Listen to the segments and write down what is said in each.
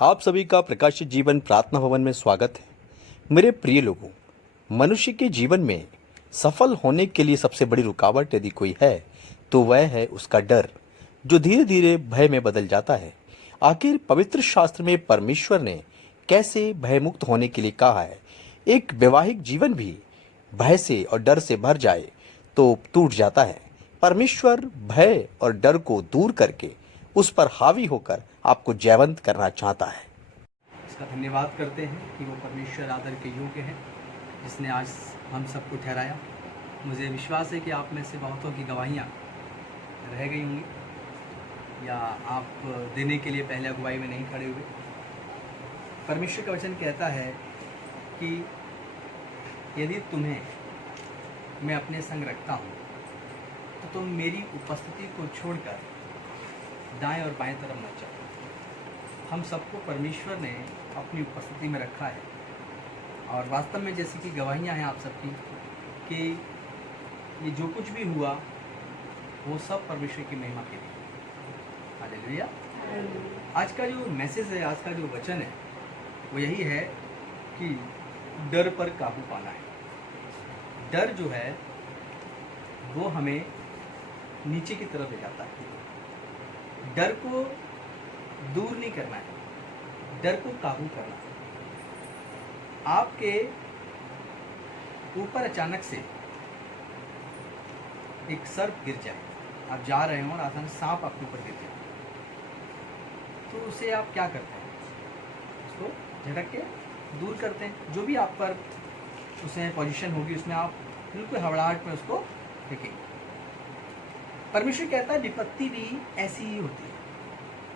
आप सभी का प्रकाशित जीवन प्रार्थना भवन में स्वागत है। मेरे प्रिय लोगों, मनुष्य के जीवन में सफल होने के लिए सबसे बड़ी रुकावट यदि कोई है तो वह है उसका डर, जो धीरे धीरे भय में बदल जाता है। आखिर पवित्र शास्त्र में परमेश्वर ने कैसे भयमुक्त होने के लिए कहा है? एक वैवाहिक जीवन भी भय से और डर से भर जाए तो टूट जाता है। परमेश्वर भय और डर को दूर करके उस पर हावी होकर आपको जयवंत करना चाहता है। इसका धन्यवाद करते हैं कि वो परमेश्वर आदर के योग्य है, जिसने आज हम सबको ठहराया। मुझे विश्वास है कि आप में से बहुतों की गवाहियाँ रह गई होंगी या आप देने के लिए पहले अगुवाई में नहीं खड़े हुए। परमेश्वर का वचन कहता है कि यदि तुम्हें मैं अपने संग रखता हूँ तो तुम मेरी उपस्थिति को छोड़कर दाएं और बाएं तरफ मत जाओ। हम सबको परमेश्वर ने अपनी उपस्थिति में रखा है और वास्तव में जैसे कि गवाहियाँ हैं आप सबकी कि ये जो कुछ भी हुआ वो सब परमेश्वर की महिमा के लिए। हालेलुया। आज का जो मैसेज है, आज का जो वचन है वो यही है कि डर पर काबू पाना है। डर जो है वो हमें नीचे की तरफ ले जाता है। डर को दूर नहीं करना है, डर को काबू करना है। आपके ऊपर अचानक से एक सर्प गिर जाए, आप जा रहे हो और अचानक सांप आपके ऊपर गिर जाए, तो उसे आप क्या करते हैं? उसको झटक के दूर करते हैं। जो भी आप पर उसमें पोजीशन होगी उसमें आप बिल्कुल हड़बड़ाहट में उसको फेंकेंगे। परमेश्वर कहता है विपत्ति भी ऐसी ही होती है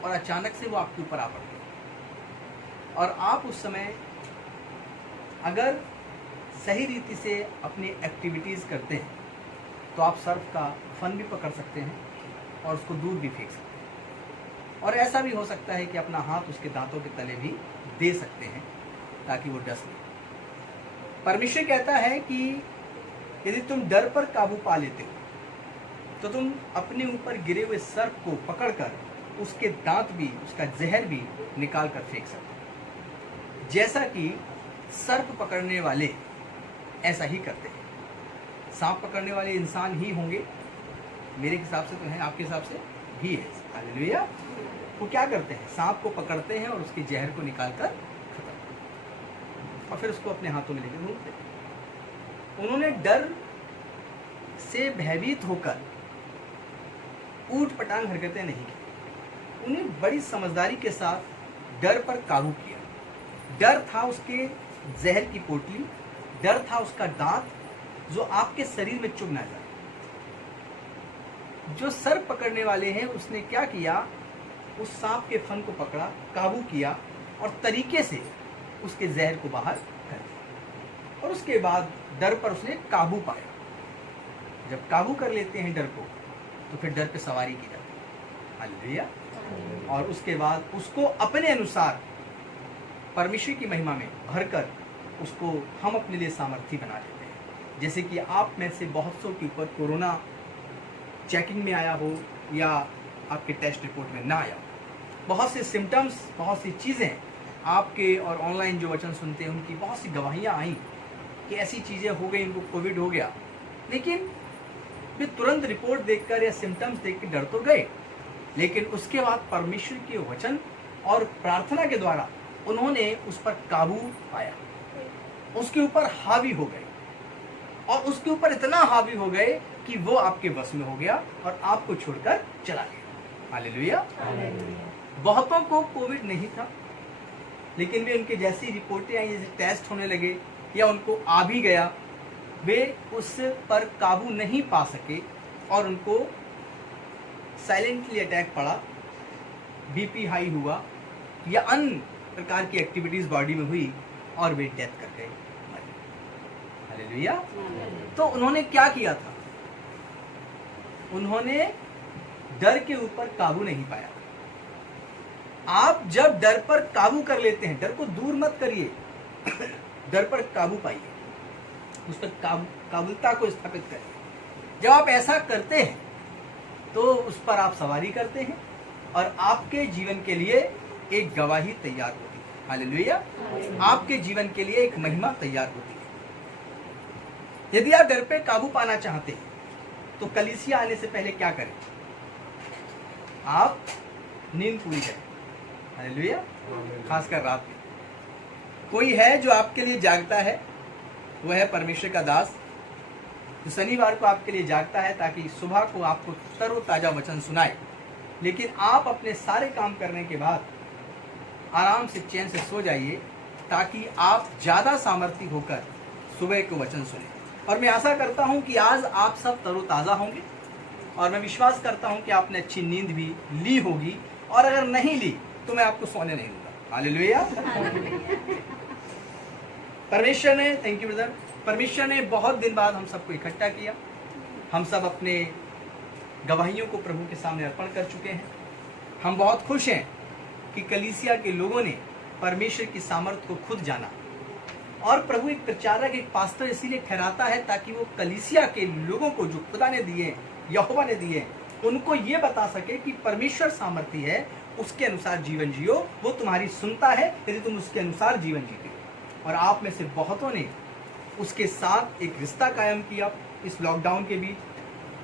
और अचानक से वो आपके ऊपर आ पड़ती है और आप उस समय अगर सही रीति से अपनी एक्टिविटीज़ करते हैं तो आप सर्प का फन भी पकड़ सकते हैं और उसको दूर भी फेंक सकते हैं। और ऐसा भी हो सकता है कि अपना हाथ उसके दांतों के तले भी दे सकते हैं ताकि वो डस ले। परमेश्वर कहता है कि यदि तुम डर पर काबू पा लेते हो तो तुम अपने ऊपर गिरे हुए सर्प को पकड़कर उसके दांत भी, उसका जहर भी निकाल कर फेंक सकते हो। जैसा कि सर्प पकड़ने वाले ऐसा ही करते हैं। सांप पकड़ने वाले इंसान ही होंगे, मेरे हिसाब से तो है, आपके हिसाब से भी है। हालेलुया। वो क्या करते हैं? सांप को पकड़ते हैं और उसके जहर को निकाल कर खत्म, और फिर उसको अपने हाथों में लेकर घूमते हैं। उन्होंने डर से भयभीत होकर ऊट पटांग हरकतें नहीं की, उन्हें बड़ी समझदारी के साथ डर पर काबू किया। डर था उसके जहर की पोटली, डर था उसका दांत जो आपके शरीर में चुभ ना जाए। जो सर्प पकड़ने वाले हैं उसने क्या किया? उस सांप के फन को पकड़ा, काबू किया और तरीके से उसके जहर को बाहर कर दिया और उसके बाद डर पर उसने काबू पाया। जब काबू कर लेते हैं डर को तो फिर डर पे सवारी की जाती है। हालेलुया। और उसके बाद उसको अपने अनुसार परमेश्वर की महिमा में भरकर उसको हम अपने लिए सामर्थ्य बना लेते हैं। जैसे कि आप में से बहुत सौ के ऊपर कोरोना चेकिंग में आया हो या आपके टेस्ट रिपोर्ट में ना आया हो, बहुत से सिम्टम्स, बहुत सी चीज़ें आपके और ऑनलाइन जो वचन सुनते हैं उनकी बहुत सी गवाहियाँ आई कि ऐसी चीज़ें हो गई, इनको कोविड हो गया, लेकिन वे तुरंत रिपोर्ट देखकर या सिम्टम्स देख के डर तो गए, लेकिन उसके बाद परमेश्वर के वचन और प्रार्थना के द्वारा उन्होंने उस पर काबू पाया, उसके ऊपर हावी हो गए और उसके ऊपर इतना हावी हो गए कि वो आपके वश में हो गया और आपको छोड़कर चला गया। हालेलुया। बहुतों को कोविड नहीं था, लेकिन वे उनके जैसी रिपोर्टें आई, जैसे टेस्ट होने लगे या उनको आ भी गया, वे उस पर काबू नहीं पा सके और उनको साइलेंटली अटैक पड़ा, बीपी हाई हुआ या अन्य प्रकार की एक्टिविटीज़ बॉडी में हुई और वे डेथ कर गए। हालेलुया। तो उन्होंने क्या किया था? उन्होंने डर के ऊपर काबू नहीं पाया। आप जब डर पर काबू कर लेते हैं, डर को दूर मत करिए, डर पर काबू पाइए, उस पर काबुलता को स्थापित करें। जब आप ऐसा करते हैं तो उस पर आप सवारी करते हैं और आपके जीवन के लिए एक गवाही तैयार होती है। हालेलुया। आपके जीवन के लिए एक महिमा तैयार होती है। यदि आप डर पे काबू पाना चाहते हैं तो कलीसिया आने से पहले क्या करें? आप नींद पूरी करें। हालेलुया। खासकर रात में कोई है जो आपके लिए जागता है, वह है परमेश्वर का दास, जो शनिवार को आपके लिए जागता है ताकि सुबह को आपको तरोताजा वचन सुनाए। लेकिन आप अपने सारे काम करने के बाद आराम से चैन से सो जाइए ताकि आप ज्यादा सामर्थ्य होकर सुबह को वचन सुने। और मैं आशा करता हूं कि आज आप सब तरोताजा होंगे और मैं विश्वास करता हूं कि आपने अच्छी नींद भी ली होगी, और अगर नहीं ली तो मैं आपको सोने नहीं दूंगा। हालेलुया। परमेश्वर ने, थैंक यू ब्रदर, परमेश्वर ने बहुत दिन बाद हम सबको इकट्ठा किया। हम सब अपने गवाहियों को प्रभु के सामने अर्पण कर चुके हैं। हम बहुत खुश हैं कि कलीसिया के लोगों ने परमेश्वर की सामर्थ्य को खुद जाना। और प्रभु एक प्रचारक, एक पास्टर इसीलिए ठहराता है ताकि वो कलीसिया के लोगों को जो खुदा ने दिए, यहोवा ने दिए, उनको ये बता सके कि परमेश्वर सामर्थ्य है, उसके अनुसार जीवन जियो। वो तुम्हारी सुनता है यदि तुम उसके अनुसार जीवन जीते हो। और आप में से बहुतों ने उसके साथ एक रिश्ता कायम किया इस लॉकडाउन के बीच।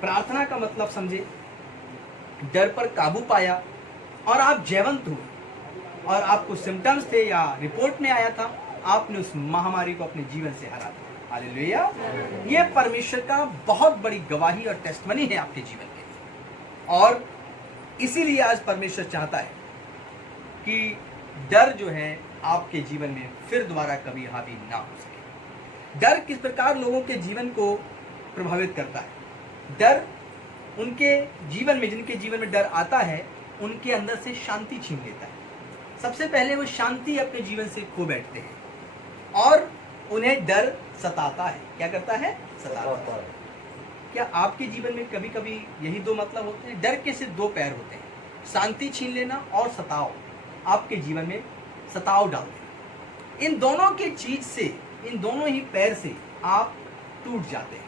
प्रार्थना का मतलब समझे, डर पर काबू पाया और आप जयवंत हुए। और आपको सिम्टम्स थे या रिपोर्ट में आया था, आपने उस महामारी को अपने जीवन से हरा दिया। हालेलुया। ये परमेश्वर का बहुत बड़ी गवाही और टेस्टमनी है आपके जीवन के लिए। और इसीलिए आज परमेश्वर चाहता है कि डर जो है आपके जीवन में फिर दोबारा कभी हावी ना हो सके। डर किस प्रकार लोगों के जीवन को प्रभावित करता है? डर उनके जीवन में, जिनके जीवन में डर आता है, उनके अंदर से शांति छीन लेता है। सबसे पहले वो शांति अपने जीवन से खो बैठते हैं और उन्हें डर सताता है। क्या करता है? सताता है। क्या आपके जीवन में कभी कभी यही दो मतलब होते हैं? डर के सिर्फ दो पैर होते हैं, शांति छीन लेना और सताव। आपके जीवन में सताव डाल देना। इन दोनों की चीज से, इन दोनों ही पैर से आप टूट जाते हैं।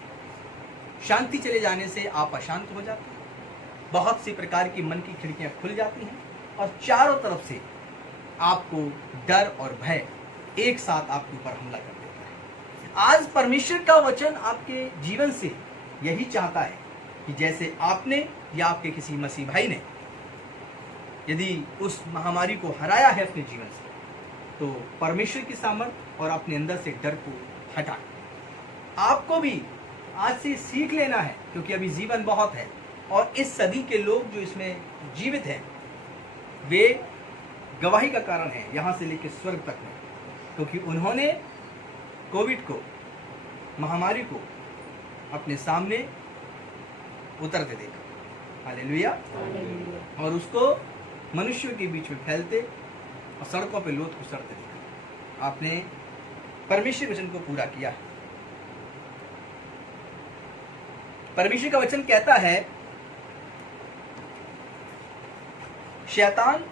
शांति चले जाने से आप अशांत हो जाते हैं। बहुत सी प्रकार की मन की खिड़कियां खुल जाती हैं और चारों तरफ से आपको डर और भय एक साथ आपके ऊपर हमला कर देता है। आज परमेश्वर का वचन आपके जीवन से यही चाहता है कि जैसे आपने या आपके किसी मसीह भाई ने यदि उस महामारी को हराया है अपने जीवन से, तो परमेश्वर की सामर्थ और अपने अंदर से डर को हटा। आपको भी आज से सीख लेना है, क्योंकि अभी जीवन बहुत है और इस सदी के लोग जो इसमें जीवित हैं वे गवाही का कारण है यहाँ से लेकर स्वर्ग तक में, क्योंकि उन्होंने कोविड को, महामारी को अपने सामने उतरते देखा। हालेलुया। और उसको मनुष्यों के बीच में फैलते और सड़कों पे लोथ कुचलते देखा। आपने परमेश्वर वचन को पूरा किया। परमेश्वर का वचन कहता है, शैतान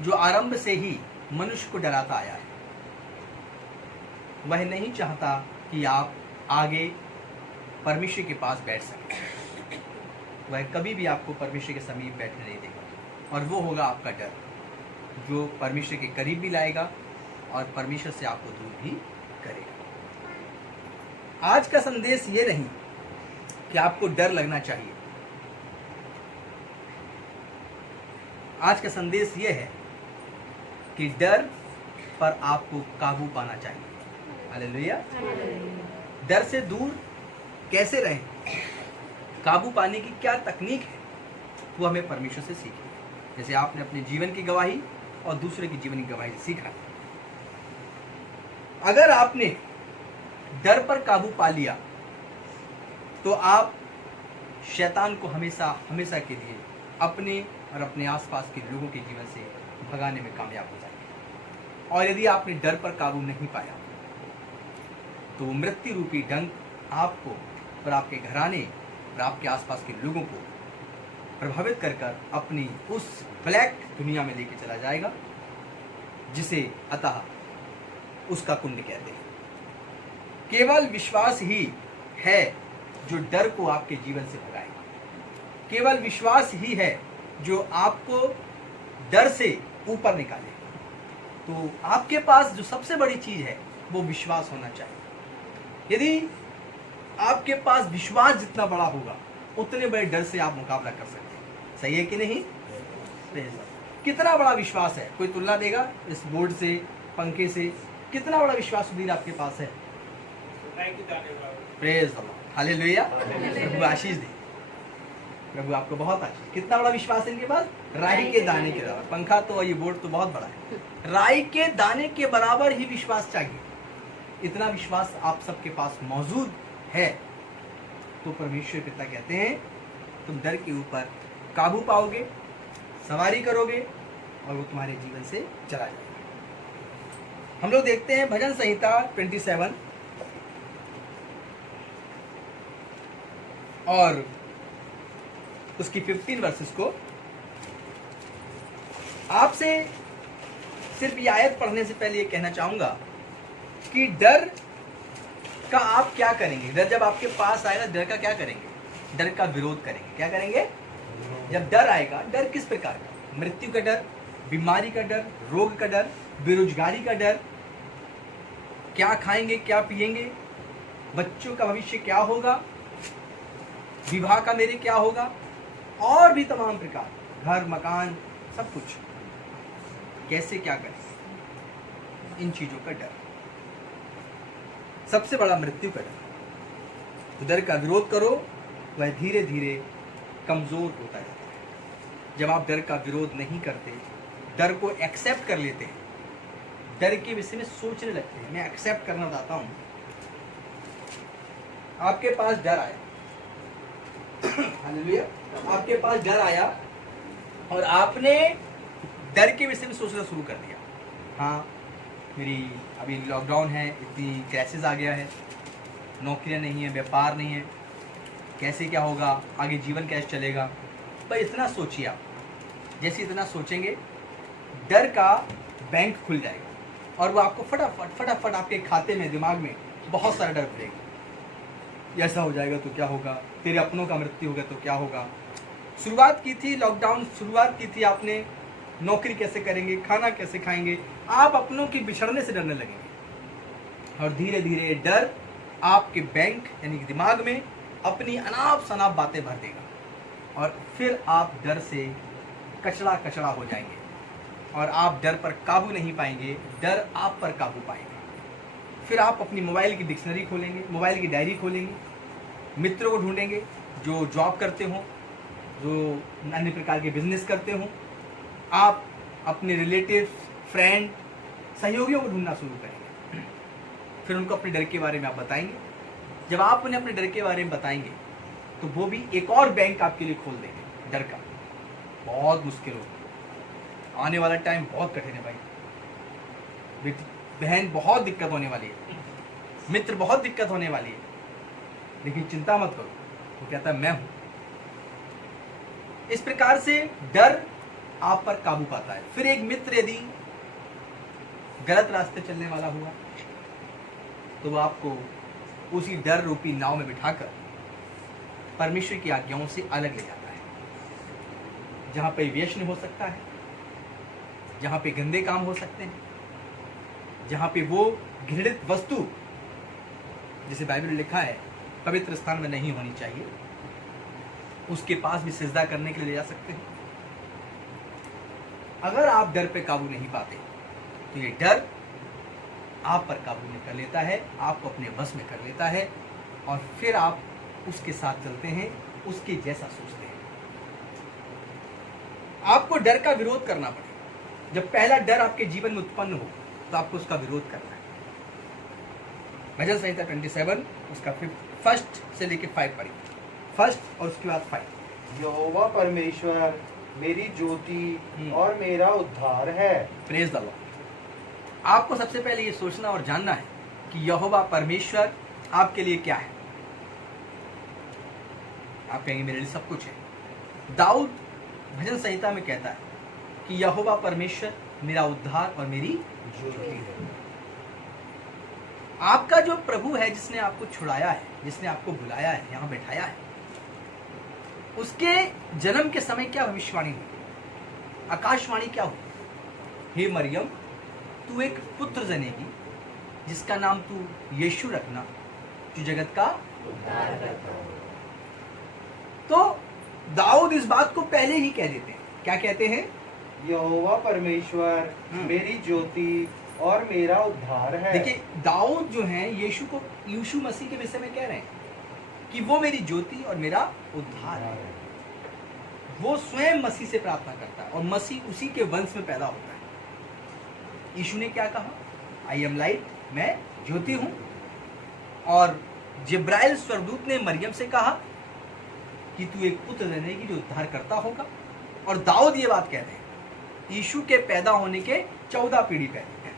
जो आरंभ से ही मनुष्य को डराता आया है, वह नहीं चाहता कि आप आगे परमेश्वर के पास बैठ सकें। वह कभी भी आपको परमेश्वर के समीप बैठने नहीं देगा, और वो होगा आपका डर, जो परमेश्वर के करीब भी लाएगा और परमेश्वर से आपको दूर भी करेगा। आज का संदेश ये नहीं कि आपको डर लगना चाहिए। आज का संदेश ये है कि डर पर आपको काबू पाना चाहिए। हालेलुया। डर से दूर कैसे रहें, काबू पाने की क्या तकनीक है, वो हमें परमेश्वर से सीखें। जैसे आपने अपने जीवन की गवाही और दूसरे की जीवन की गवाही सीखा। अगर आपने डर पर काबू पा लिया तो आप शैतान को हमेशा हमेशा के लिए अपने और अपने आसपास के लोगों के जीवन से भगाने में कामयाब हो जाएंगे। और यदि आपने डर पर काबू नहीं पाया तो वो मृत्यु रूपी डंक आपको और आपके घराने और आपके आसपास के लोगों को प्रभावित कर कर अपनी उस ब्लैक दुनिया में लेके चला जाएगा, जिसे अतः उसका कुंड कहते हैं। केवल विश्वास ही है जो डर को आपके जीवन से भगाएगा। केवल विश्वास ही है जो आपको डर से ऊपर निकालेगा। तो आपके पास जो सबसे बड़ी चीज है वो विश्वास होना चाहिए। यदि आपके पास विश्वास जितना बड़ा होगा उतने बड़े डर से आप मुकाबला कर सकते हैं। सही है कि नहीं? कितना बड़ा विश्वास है? कोई तुलना देगा इस बोर्ड से, पंखे से? कितना बड़ा विश्वास सुधीर आपके पास है? Praise the lord, hallelujah. प्रभु आशीष दे, प्रभु आपको बहुत आशीष। कितना बड़ा विश्वास है इनके पास? राई के दाने के बराबर। पंखा तो, ये बोर्ड तो बहुत बड़ा है, राई के दाने के बराबर ही विश्वास चाहिए। इतना विश्वास आप सबके पास मौजूद है तो परमेश्वर पिता कहते हैं तुम डर के ऊपर काबू पाओगे, सवारी करोगे और वो तुम्हारे जीवन से चला जाएगा। हम लोग देखते हैं भजन संहिता 27 और उसकी 15 वर्सेस को। आपसे सिर्फ ये आयत पढ़ने से पहले ये कहना चाहूंगा कि डर का आप क्या करेंगे। डर जब आपके पास आएगा, डर का क्या करेंगे? डर का विरोध करेंगे। क्या करेंगे? जब डर आएगा, डर किस प्रकार का? मृत्यु का डर, बीमारी का डर, रोग का डर, बेरोजगारी का डर, क्या खाएंगे, क्या पिएंगे, बच्चों का भविष्य क्या होगा, विवाह का मेरे क्या होगा, और भी तमाम प्रकार, घर मकान सब कुछ, कैसे क्या करें, इन चीजों का डर। सबसे बड़ा मृत्यु का डर। डर का विरोध करो, वह धीरे धीरे कमजोर होता जाता है। जब आप डर का विरोध नहीं करते, डर को एक्सेप्ट कर लेते हैं, डर के विषय में सोचने लगते हैं। मैं एक्सेप्ट करना चाहता हूं। आपके पास डर आया, हालेलुया, आपके पास डर आया और आपने डर के विषय में सोचना शुरू कर दिया। हाँ, मेरी अभी लॉकडाउन है, इतनी क्राइसिस आ गया है, नौकरियां नहीं है, व्यापार नहीं है, कैसे क्या होगा, आगे जीवन कैसे चलेगा। पर इतना सोचिए आप, जैसे इतना सोचेंगे डर का बैंक खुल जाएगा और वो आपको फटाफट आपके खाते में, दिमाग में बहुत सारा डर भरेगा। ऐसा हो जाएगा तो क्या होगा, तेरे अपनों का मृत्यु होगा तो क्या होगा। शुरुआत की थी लॉकडाउन, शुरुआत की थी आपने, नौकरी कैसे करेंगे, खाना कैसे खाएंगे, आप अपनों के बिछड़ने से डरने लगेंगे और धीरे धीरे डर आपके बैंक यानी कि दिमाग में अपनी अनाप शनाप बातें भर देगा और फिर आप डर से कचड़ा कचड़ा हो जाएंगे और आप डर पर काबू नहीं पाएंगे, डर आप पर काबू पाएगा। फिर आप अपनी मोबाइल की डिक्शनरी खोलेंगे, मोबाइल की डायरी खोलेंगे, मित्रों को ढूंढेंगे जो जॉब करते हो, जो अन्य प्रकार के बिजनेस करते हो। आप अपने रिलेटिव्स, फ्रेंड, सहयोगियों को ढूंढना शुरू करेंगे। फिर उनको अपने डर के बारे में आप बताएंगे। जब आप उन्हें अपने डर के बारे में बताएंगे तो वो भी एक और बैंक आपके लिए खोल देंगे डर का। बहुत मुश्किल होगा, आने वाला टाइम बहुत कठिन है भाई। बेटी बहन बहुत दिक्कत होने वाली है, मित्र बहुत दिक्कत होने वाली है, लेकिन चिंता मत करो, वो कहता है मैं हूं। इस प्रकार से डर आप पर काबू पाता है। फिर एक मित्र यदि गलत रास्ते चलने वाला हुआ तो वो आपको उसी डर रूपी नाव में बिठाकर परमेश्वर की आज्ञाओं से अलग ले जाता है। जहां पे व्यसन हो सकता है, जहां पे गंदे काम हो सकते हैं, जहां पे वो घृणित वस्तु जिसे बाइबल में लिखा है पवित्र स्थान में नहीं होनी चाहिए, उसके पास भी सिजदा करने के लिए ले जा सकते हैं। अगर आप डर पे काबू नहीं पाते तो ये डर आप पर काबू नहीं कर लेता है, आपको अपने बस में कर लेता है और फिर आप उसके साथ चलते हैं, उसके जैसा सोचते हैं। आपको डर का विरोध करना पड़ेगा। जब पहला डर आपके जीवन में उत्पन्न हो तो आपको उसका विरोध करना है। भजन संहिता 27 उसका 1 से लेके 5 पढ़िए, 1 और उसके बाद 5। यहोवा परमेश्वर मेरी ज्योति और मेरा उद्धार है। Praise the Lord. आपको सबसे पहले ये सोचना और जानना है कि यहोवा परमेश्वर आपके लिए क्या है। आप कहेंगे मेरे लिए सब कुछ है। दाऊद भजन संहिता में कहता है कि यहोवा परमेश्वर मेरा उद्धार और मेरी ज्योति है। आपका जो प्रभु है, जिसने आपको छुड़ाया है, जिसने आपको बुलाया है, यहाँ बैठाया है, उसके जन्म के समय क्या भविष्यवाणी हुई, आकाशवाणी क्या हुई हे मरियम, तू एक पुत्र जनेगी जिसका नाम तू यीशु रखना, जो जगत का उद्धार करता हो। तो दाऊद इस बात को पहले ही कह देते हैं। क्या कहते हैं? यहोवा परमेश्वर मेरी ज्योति और मेरा उद्धार है। देखिए, दाऊद जो है यीशु मसीह के विषय में कह रहे हैं कि वो मेरी ज्योति और मेरा उद्धार है। वो स्वयं मसीह से प्रार्थना करता है और मसीह उसी के वंश में पैदा होता है। यीशु ने क्या कहा? आई एम लाइट, मैं ज्योति हूं। और जिब्राइल स्वर्गदूत ने मरियम से कहा कि तू एक पुत्र जनेगी जो उद्धार करता होगा। और दाऊद ये बात कहते हैं यीशु के पैदा होने के 14 पीढ़ी पहले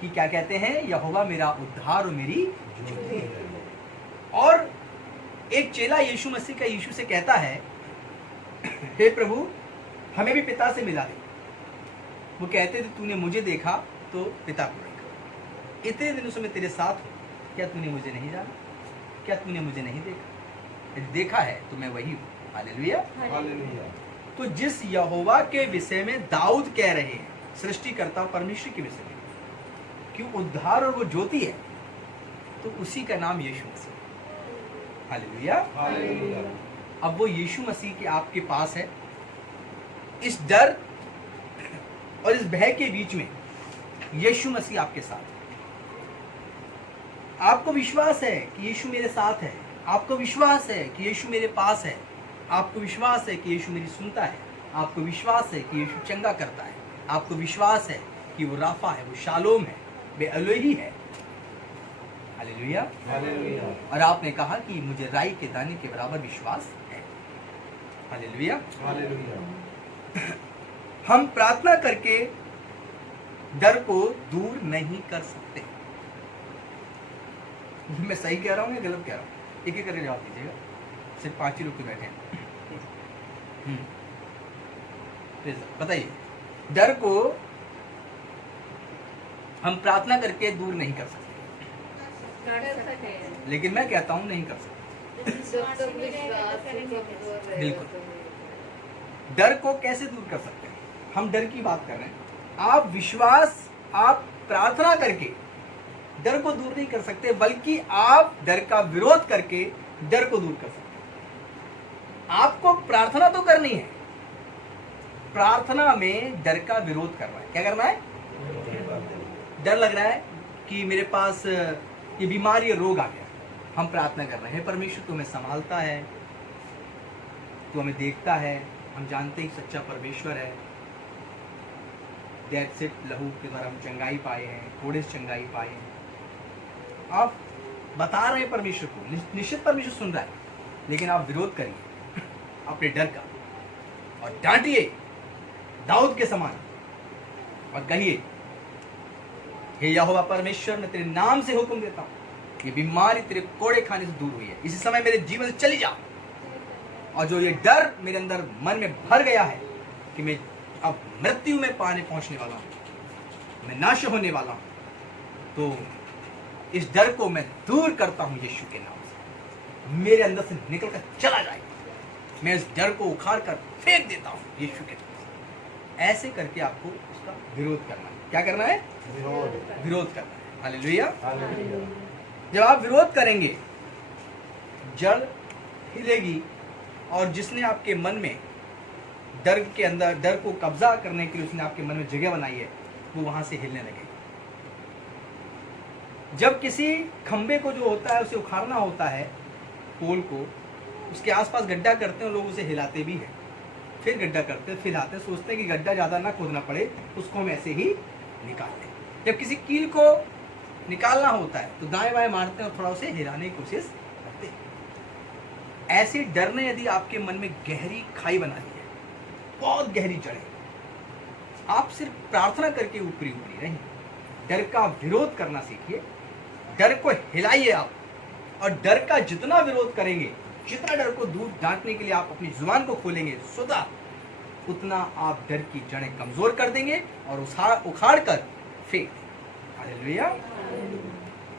कि क्या कहते हैं? यहोवा मेरा उद्धार और मेरी ज्योति है। और एक चेला यीशु मसीह का यीशु से कहता है, हे प्रभु, हमें भी पिता से मिला दे। वो कहते थे, तूने मुझे देखा तो पिता को देखा। इतने दिनों से मैं तेरे साथ हूं, क्या तूने मुझे नहीं जाना? क्या तूने मुझे नहीं देखा? यदि देखा है तो मैं वही हूं। Hallelujah, hallelujah. तो जिस यहोवा के विषय में दाऊद कह रहे हैं, सृष्टिकर्ता परमेश्वर के विषय में, क्यों उद्धार और वो ज्योति है, तो उसी का नाम यीशु मसीह। Hallelujah, hallelujah. अब वो यीशु मसीह के आपके पास है। इस डर और इस भय के बीच में यीशु मसीह आपके साथ है। आपको विश्वास है कि यीशु मेरे साथ है, आपको विश्वास है कि यीशु मेरे पास है, आपको विश्वास है कि यीशु मेरी सुनता है, आपको विश्वास है कि यीशु चंगा करता है, आपको विश्वास है कि वो राफा है, वो शालोम है, वे एलोही है। Hallelujah, hallelujah. और आपने कहा कि मुझे राई के दाने के बराबर विश्वास है। हालेलुया। हालेलुया। हम प्रार्थना करके डर को दूर नहीं कर सकते। मैं सही कह रहा हूं या गलत कह रहा हूं? एक एक करके जवाब दीजिएगा, सिर्फ 5 ही लोग तो बैठे हैं। बताइए, डर को हम प्रार्थना करके दूर नहीं कर सकते, लेकिन मैं कहता हूं नहीं कर सकते। बिल्कुल। डर को कैसे दूर कर सकते हैं? हम डर की बात कर रहे हैं। आप प्रार्थना करके डर को दूर नहीं कर सकते, बल्कि आप डर का विरोध करके डर को दूर कर सकते हैं। आपको प्रार्थना तो करनी है, प्रार्थना में डर का विरोध करना है। क्या करना है? डर लग रहा है कि मेरे पास ये बीमारी या रोग आ गया, हम प्रार्थना कर रहे हैं, परमेश्वर तू हमें संभालता है, तू हमें देखता है, हम जानते हैं सच्चा परमेश्वर है। दैट्स इट, लहू के द्वारा हम चंगाई पाए हैं, थोड़े से चंगाई पाए हैं। आप बता रहे हैं परमेश्वर को, निश्चित परमेश्वर सुन रहा है, लेकिन आप विरोध करिए अपने डर का और डांटिए दाऊद के समान और कहिए, हे यहोवा परमेश्वर, मैं तेरे नाम से हुक्म देता हूँ, ये बीमारी तेरे कोड़े खाने से दूर हुई है, इसी समय मेरे जीवन से चली जा। और जो ये डर मेरे अंदर मन में भर गया है कि मैं अब मृत्यु में पहुंचने वाला हूं, मैं नाश होने वाला हूं, तो इस डर को मैं दूर करता हूं यीशु के नाम से, मेरे अंदर से निकल कर चला जाए। मैं इस डर को उखाड़ कर फेंक देता हूं यीशु के नाम से। ऐसे करके आपको उसका विरोध करना है। क्या करना है? विरोध करना है। हालेलुया। जब आप विरोध करेंगे, जड़ हिलेगी और जिसने आपके मन में डर के अंदर डर को कब्जा करने के लिए उसने आपके मन में जगह बनाई है, वो वहां से हिलने लगेगी। जब किसी खंबे को जो होता है उसे उखाड़ना होता है, पोल को, उसके आसपास गड्ढा करते हैं, लोग उसे हिलाते भी हैं, फिर गड्ढा करते हैं, फिर हिलाते हैं, सोचते हैं कि गड्ढा ज़्यादा ना खोदना पड़े, उसको हम ऐसे ही निकालते हैं। जब किसी कील को निकालना होता है तो दाएं बाएं मारते हैं और थोड़ा उसे हिलाने की कोशिश करते हैं। ऐसे डर ने यदि आपके मन में गहरी खाई बना दी है, बहुत गहरी जड़ें, आप सिर्फ प्रार्थना करके ऊपरी ऊपरी नहीं, डर का विरोध करना सीखिए, डर को हिलाइए आप, और डर का जितना विरोध करेंगे, जितना डर को दूर डांटने के लिए आप अपनी जुबान को खोलेंगे, उतना आप डर की जड़ें कमजोर कर देंगे और उखाड़ कर फेंक देंगे। हालेलुया।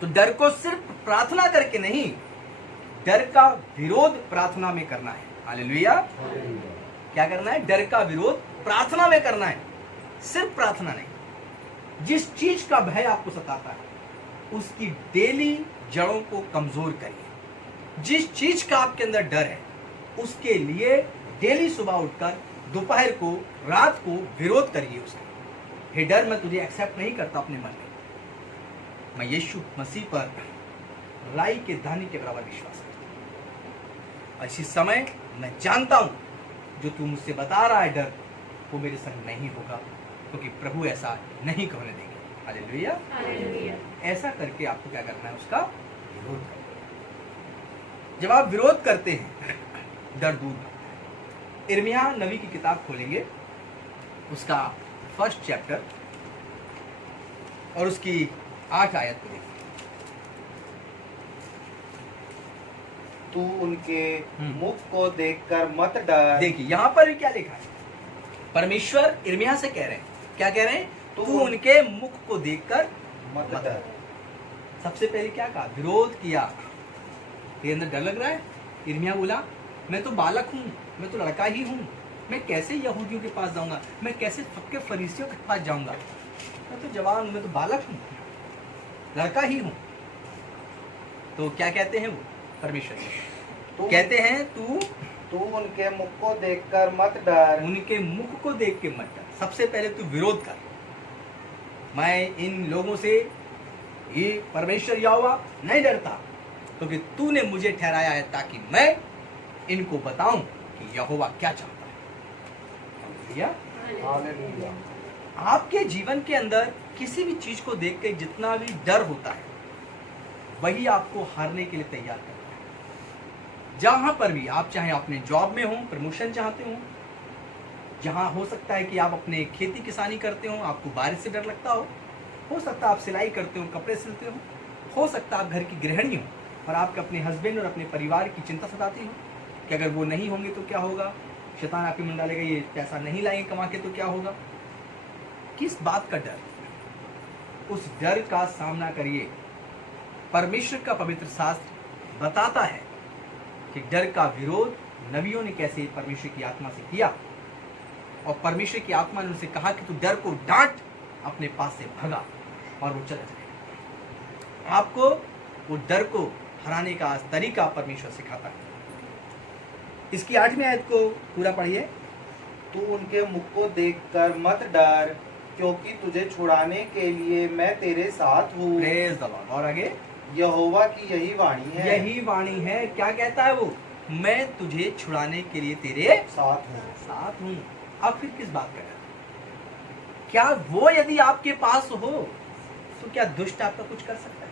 तो डर को सिर्फ प्रार्थना करके नहीं, डर का विरोध प्रार्थना में करना है। हालेलुया। क्या करना है? डर का विरोध प्रार्थना में करना है। सिर्फ प्रार्थना नहीं, जिस चीज का भय आपको सताता है उसकी डेली जड़ों को कमजोर करिए। जिस चीज का आपके अंदर डर है उसके लिए डेली सुबह उठकर दोपहर को रात को विरोध करिए उसका। हे डर, मैं तुझे एक्सेप्ट नहीं करता अपने मन में, मैं यीशु मसीह पर राई के दाने के बराबर विश्वास करता हूं। इसी समय मैं जानता हूं जो तू मुझसे बता रहा है डर, वो मेरे संग नहीं होगा, क्योंकि प्रभु ऐसा नहीं होने देंगे। हालेलुया। ऐसा करके आपको क्या करना है, उसका विरोध करना। जब आप विरोध करते हैं डर दूर भागता है। यिर्मयाह नबी की किताब खोलेंगे, उसका 1 चैप्टर और उसकी 8 आयत को देखिए। तू उनके मुख को देखकर मत डर। देखिए यहाँ पर भी क्या लिखा है, परमेश्वर यिर्मयाह से कह रहे हैं, क्या कह रहे हैं, तू उनके मुख को देखकर मत डर। सबसे पहले क्या कहा, विरोध किया। तेरे अंदर डर लग रहा है? यिर्मयाह बोला, मैं तो बालक हूँ, मैं तो लड़का ही हूँ, मैं कैसे यहूदियों के पास जाऊंगा, मैं कैसे पक्के फरीसियों के पास जाऊंगा, मैं तो जवान हूँ, मैं तो बालक हूँ, लड़का ही हूँ। तो क्या कहते हैं वो परमेश्वर, तो कहते हैं तू उनके मुख को देखकर मत डर। उनके मुख को देख के मत डर। सबसे पहले तू विरोध कर। मैं इन लोगों से, ये परमेश्वर यहोवा नहीं डरता, क्योंकि तूने मुझे ठहराया है ताकि मैं इनको बताऊं कि यहोवा क्या चाहता है। हालेलुया। आपके जीवन के अंदर किसी भी चीज को देख के जितना भी डर होता है वही आपको हारने के लिए तैयार करता है। जहां पर भी आप, चाहे अपने जॉब में हो, प्रमोशन चाहते हो, जहां हो सकता है कि आप अपने खेती किसानी करते हो, आपको बारिश से डर लगता हो सकता है आप सिलाई करते हो, कपड़े सिलते हो सकता है आप घर की गृहिणी हो और आपके अपने हस्बैंड और अपने परिवार की चिंता सताती हो कि अगर वो नहीं होंगे तो क्या होगा, शैतान आपके मन डालेगा, ये पैसा नहीं लाएंगे कमा के तो क्या होगा। किस बात का डर? उस डर का सामना करिए। परमेश्वर का पवित्र शास्त्र बताता है कि डर का विरोध नबियों ने कैसे परमेश्वर की आत्मा से किया, और परमेश्वर की आत्मा ने उनसे कहा कि तू डर को डांट, अपने पास से भगा, और वो चला जाएगा। आपको वो डर को हराने का तरीका परमेश्वर सिखाता है। इसकी 8वीं आयत को पूरा पढ़िए। तू उनके मुख को देखकर मत डर, क्योंकि तुझे छुड़ाने के लिए मैं तेरे साथ हूँ। Praise the Lord. और आगे, यहोवा की यही वाणी है। यही वाणी है। क्या कहता है वो, मैं तुझे छुड़ाने के लिए तेरे साथ हूँ। अब फिर किस बात का डर? क्या वो यदि आपके पास हो तो क्या दुष्ट आपका कुछ कर सकता है?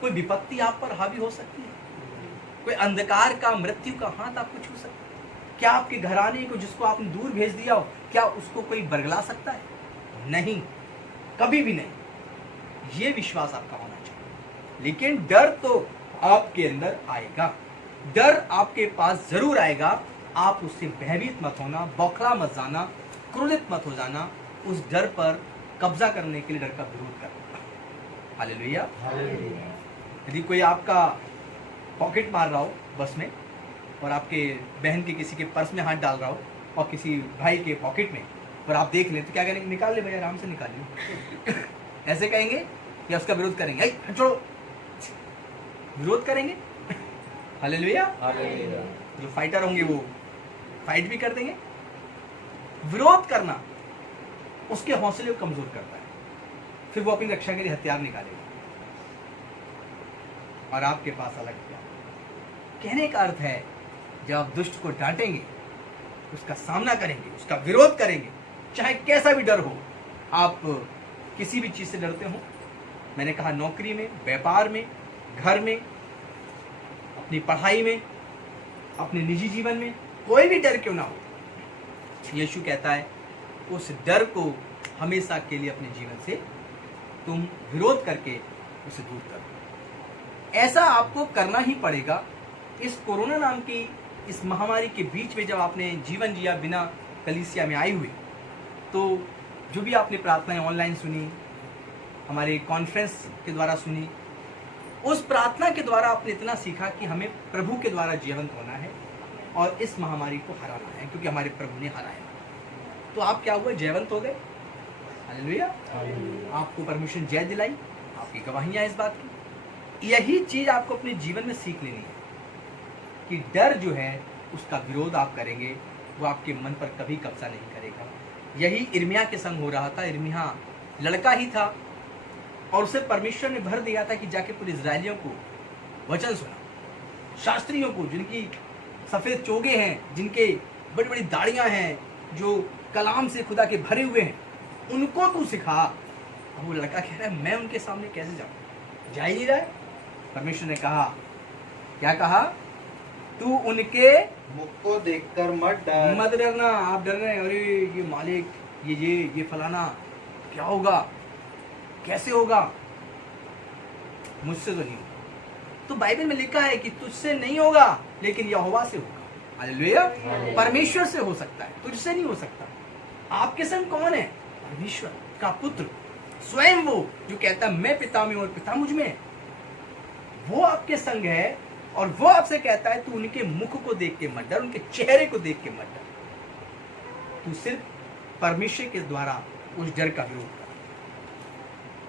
कोई विपत्ति आप पर हावी हो सकती है? कोई अंधकार का, मृत्यु का हाथ आपको छू सकता है? क्या आपके घराने को, जिसको आपने दूर भेज दिया हो, क्या उसको कोई बरगला सकता है? नहीं, कभी भी नहीं। ये विश्वास आपका होना चाहिए। लेकिन डर तो आपके अंदर आएगा, डर आपके पास जरूर आएगा। आप उससे भयभीत मत होना, बौखला मत जाना, क्रोधित मत हो जाना। उस डर पर कब्जा करने के लिए डर का विरोध करना। हालेलुया। यदि कोई आपका पॉकेट मार रहा हो बस में, और आपके बहन के किसी के पर्स में हाथ डाल रहा हो, और किसी भाई के पॉकेट में, और आप देख लें, तो क्या करेंगे? निकाल ले भैया, आराम से निकाल ले। ऐसे कहेंगे या उसका विरोध करेंगे? छोड़ो, विरोध करेंगे। हालेलुया। जो फाइटर होंगे वो फाइट भी कर देंगे। विरोध करना उसके हौसले को कमजोर करता है, फिर वो अपनी रक्षा के लिए हथियार निकालेगा और आपके पास अलग क्या। कहने का अर्थ है, जब आप दुष्ट को डांटेंगे, उसका सामना करेंगे, उसका विरोध करेंगे, चाहे कैसा भी डर हो। आप किसी भी चीज से डरते हो, मैंने कहा नौकरी में, व्यापार में, घर में, अपनी पढ़ाई में, अपने निजी जीवन में, कोई भी डर क्यों ना हो, यीशु कहता है उस डर को हमेशा के लिए अपने जीवन से तुम विरोध करके उसे दूर करो। ऐसा आपको करना ही पड़ेगा। इस कोरोना नाम की इस महामारी के बीच में जब आपने जीवन जिया बिना कलीसिया में आए हुए, तो जो भी आपने प्रार्थनाएं ऑनलाइन सुनी, हमारे कॉन्फ्रेंस के द्वारा सुनी, उस प्रार्थना के द्वारा आपने इतना सीखा कि हमें प्रभु के द्वारा जीवंत होना है और इस महामारी को हराना है, क्योंकि हमारे प्रभु ने हराया। तो आप क्या हुए, जयवंत हो गए। हालेलुया। आपको परमेश्वर जय दिलाई, आपकी गवाहियां इस बात की। यही चीज आपको अपने जीवन में सीख लेनी है कि डर जो है उसका विरोध आप करेंगे, वो आपके मन पर कभी कब्जा नहीं करेगा। यही इर्मिया के संग हो रहा था। इर्मिया लड़का ही था और उसे परमेश्वर ने भर दिया था कि जाके पूरे इजरायलियों को वचन सुना, शास्त्रियों को जिनकी सफेद चोगे हैं, जिनके बड़ी बड़ी दाढ़ियां हैं, जो कलाम से खुदा के भरे हुए हैं, उनको तू सिखा। और वो लड़का कह रहा है मैं उनके सामने कैसे जाऊं, जा ही नहीं रहा है। परमेश्वर ने कहा, क्या कहा, तू उनके मुख को देखकर मत डरना। आप डर रहे हैं, अरे ये मालिक, ये फलाना, क्या होगा, कैसे होगा, मुझसे तो नहीं होगा। तो बाइबल में लिखा है कि तुझसे नहीं होगा लेकिन यहोवा से होगा। हालेलुया। परमेश्वर से हो सकता है, तुझसे नहीं हो सकता। आपके संग कौन है, परमेश्वर का पुत्र स्वयं, वो जो कहता है मैं पिता में और पिता मुझ में है, वो आपके संग है। और वो आपसे कहता है तू उनके मुख को देख के मत डर, उनके चेहरे को देख के मत डर, तू सिर्फ परमेश्वर के द्वारा उस डर का विरोध कर।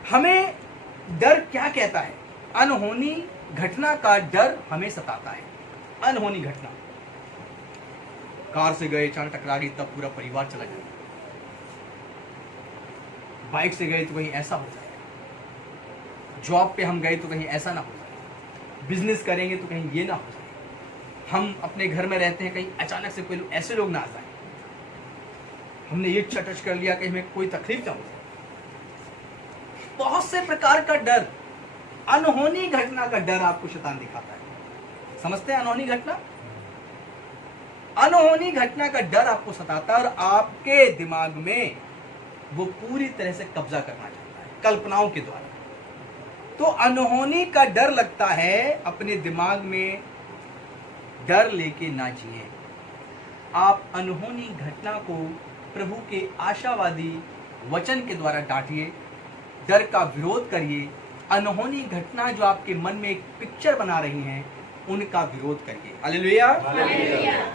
हमें डर क्या कहता है, अनहोनी घटना का डर हमें सताता है। अनहोनी घटना, कार से गए, अचानक टकरा गई, तब पूरा परिवार चला जाए। बाइक से गए तो कहीं ऐसा हो जाए, जॉब पे हम गए तो कहीं ऐसा ना हो जाए, बिजनेस करेंगे तो कहीं ये ना हो जाए, हम अपने घर में रहते हैं कहीं अचानक से कोई ऐसे लोग ना आ जाए, हमने ये टच कर लिया कहीं हमें कोई तकलीफ ना हो जाए। बहुत से प्रकार का डर, अनहोनी घटना का डर आपको शैतान दिखाता है। समझते हैं अनहोनी घटना? अनहोनी घटना का डर आपको सताता है और आपके दिमाग में वो पूरी तरह से कब्जा करना चाहता है कल्पनाओं के द्वारा। तो अनहोनी का डर लगता है, अपने दिमाग में डर लेके ना जिए। आप अनहोनी घटना को प्रभु के आशावादी वचन के द्वारा डांटिए, डर का विरोध करिए। अनहोनी घटना जो आपके मन में एक पिक्चर बना रही हैं, उनका विरोध करिए। हालेलुया।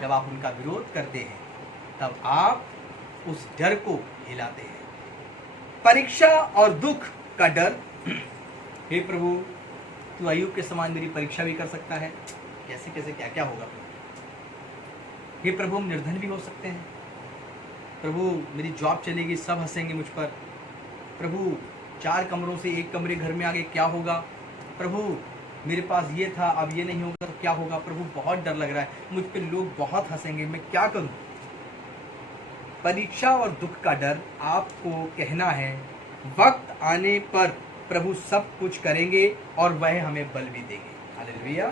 जब आप उनका विरोध करते हैं तब आप उस डर को हिलाते हैं। परीक्षा और दुख का डर, हे प्रभु तू अय्यूब के समान मेरी परीक्षा भी कर सकता है, कैसे कैसे क्या क्या होगा। हे प्रभु हम निर्धन भी हो सकते हैं, प्रभु मेरी जॉब चलेगी, सब हंसेंगे मुझ पर, प्रभु 4 कमरों से 1 कमरे घर में आगे क्या होगा, प्रभु मेरे पास ये था अब ये नहीं होगा तो क्या होगा, प्रभु बहुत डर लग रहा है, मुझ पे लोग बहुत हंसेंगे, मैं क्या करूं। परीक्षा और दुख का डर आपको कहना है वक्त आने पर प्रभु सब कुछ करेंगे और वह हमें बल भी देंगे। हालेलुया।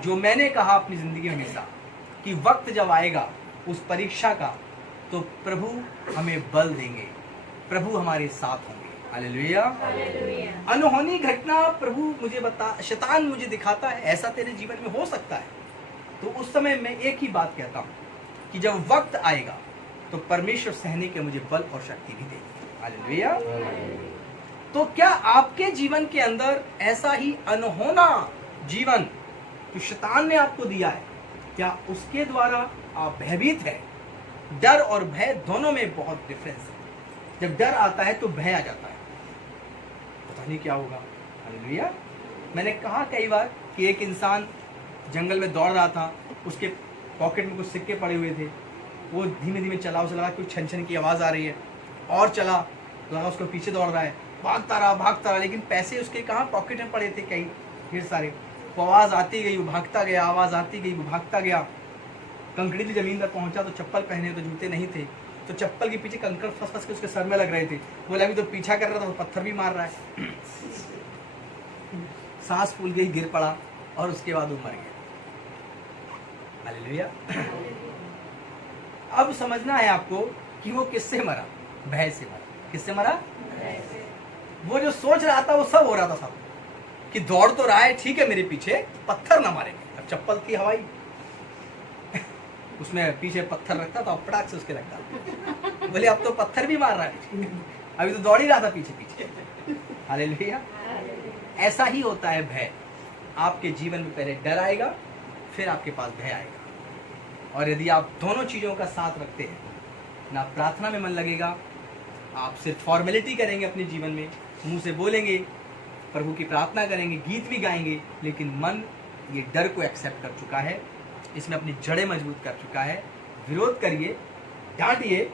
जो मैंने कहा अपनी जिंदगी में हमेशा कि वक्त जब आएगा उस परीक्षा का तो प्रभु हमें बल देंगे, प्रभु हमारे साथ होंगे। हालेलुया। अनहोनी घटना प्रभु मुझे शैतान मुझे दिखाता है ऐसा तेरे जीवन में हो सकता है, तो उस समय मैं एक ही बात कहता हूं कि जब वक्त आएगा तो परमेश्वर सहने के मुझे बल और शक्ति भी देगी। हालेलुया। तो क्या आपके जीवन के अंदर ऐसा ही अनहोना जीवन जो शैतान ने आपको दिया है, क्या उसके द्वारा आप भयभीत है? डर और भय दोनों में बहुत डिफरेंस है। जब डर आता है तो भय आ जाता है, पता नहीं क्या होगा। हालेलुया। मैंने कहा कई बार कि एक इंसान जंगल में दौड़ रहा था, उसके पॉकेट में कुछ सिक्के पड़े हुए थे, वो धीमे धीमे चला, उसे लगा कुछ छन छन की आवाज़ आ रही है और चला, लगा उसको पीछे दौड़ रहा है, भागता रहा, लेकिन पैसे उसके कहाँ पॉकेट में पड़े थे कई ढेर सारे। वो आवाज़ आती गई, वो भागता गया, आवाज़ आती गई, वो भागता गया, कंकड़ीली ज़मीन तक पहुंचा तो चप्पल पहने तो जूते नहीं थे, तो चप्पल के पीछे कंकड़ फंस फंस के उसके सर में लग रहे थे। बोला अभी तो पीछा कर रहा था, वो पत्थर भी मार रहा है, सांस फूल गई, गिर पड़ा और उसके बाद वो मर गया। हालेलुया। अब समझना है आपको कि वो किससे मरा, भय से मरा। किससे मरा? वो जो सोच रहा था वो सब हो रहा था, सब कि दौड़ तो रहा है, ठीक है मेरे पीछे पत्थर ना मारेंगे। अब चप्पल थी हवाई, उसमें पीछे पत्थर रखता था, पटाख से उसके लगता। बोले अब तो पत्थर भी मार रहा है, अभी तो दौड़ ही रहा था पीछे पीछे। हालेलुया। ऐसा ही होता है भय। आपके जीवन में पहले डर आएगा, फिर आपके पास भय आएगा, और यदि आप दोनों चीजों का साथ रखते हैं ना प्रार्थना में मन लगेगा, आप सिर्फ फॉर्मेलिटी करेंगे अपने जीवन में, मुंह से बोलेंगे, प्रभु की प्रार्थना करेंगे, गीत भी गाएंगे, लेकिन मन ये डर को एक्सेप्ट कर चुका है, इसमें अपनी जड़ें मजबूत कर चुका है। विरोध करिए, डांटिए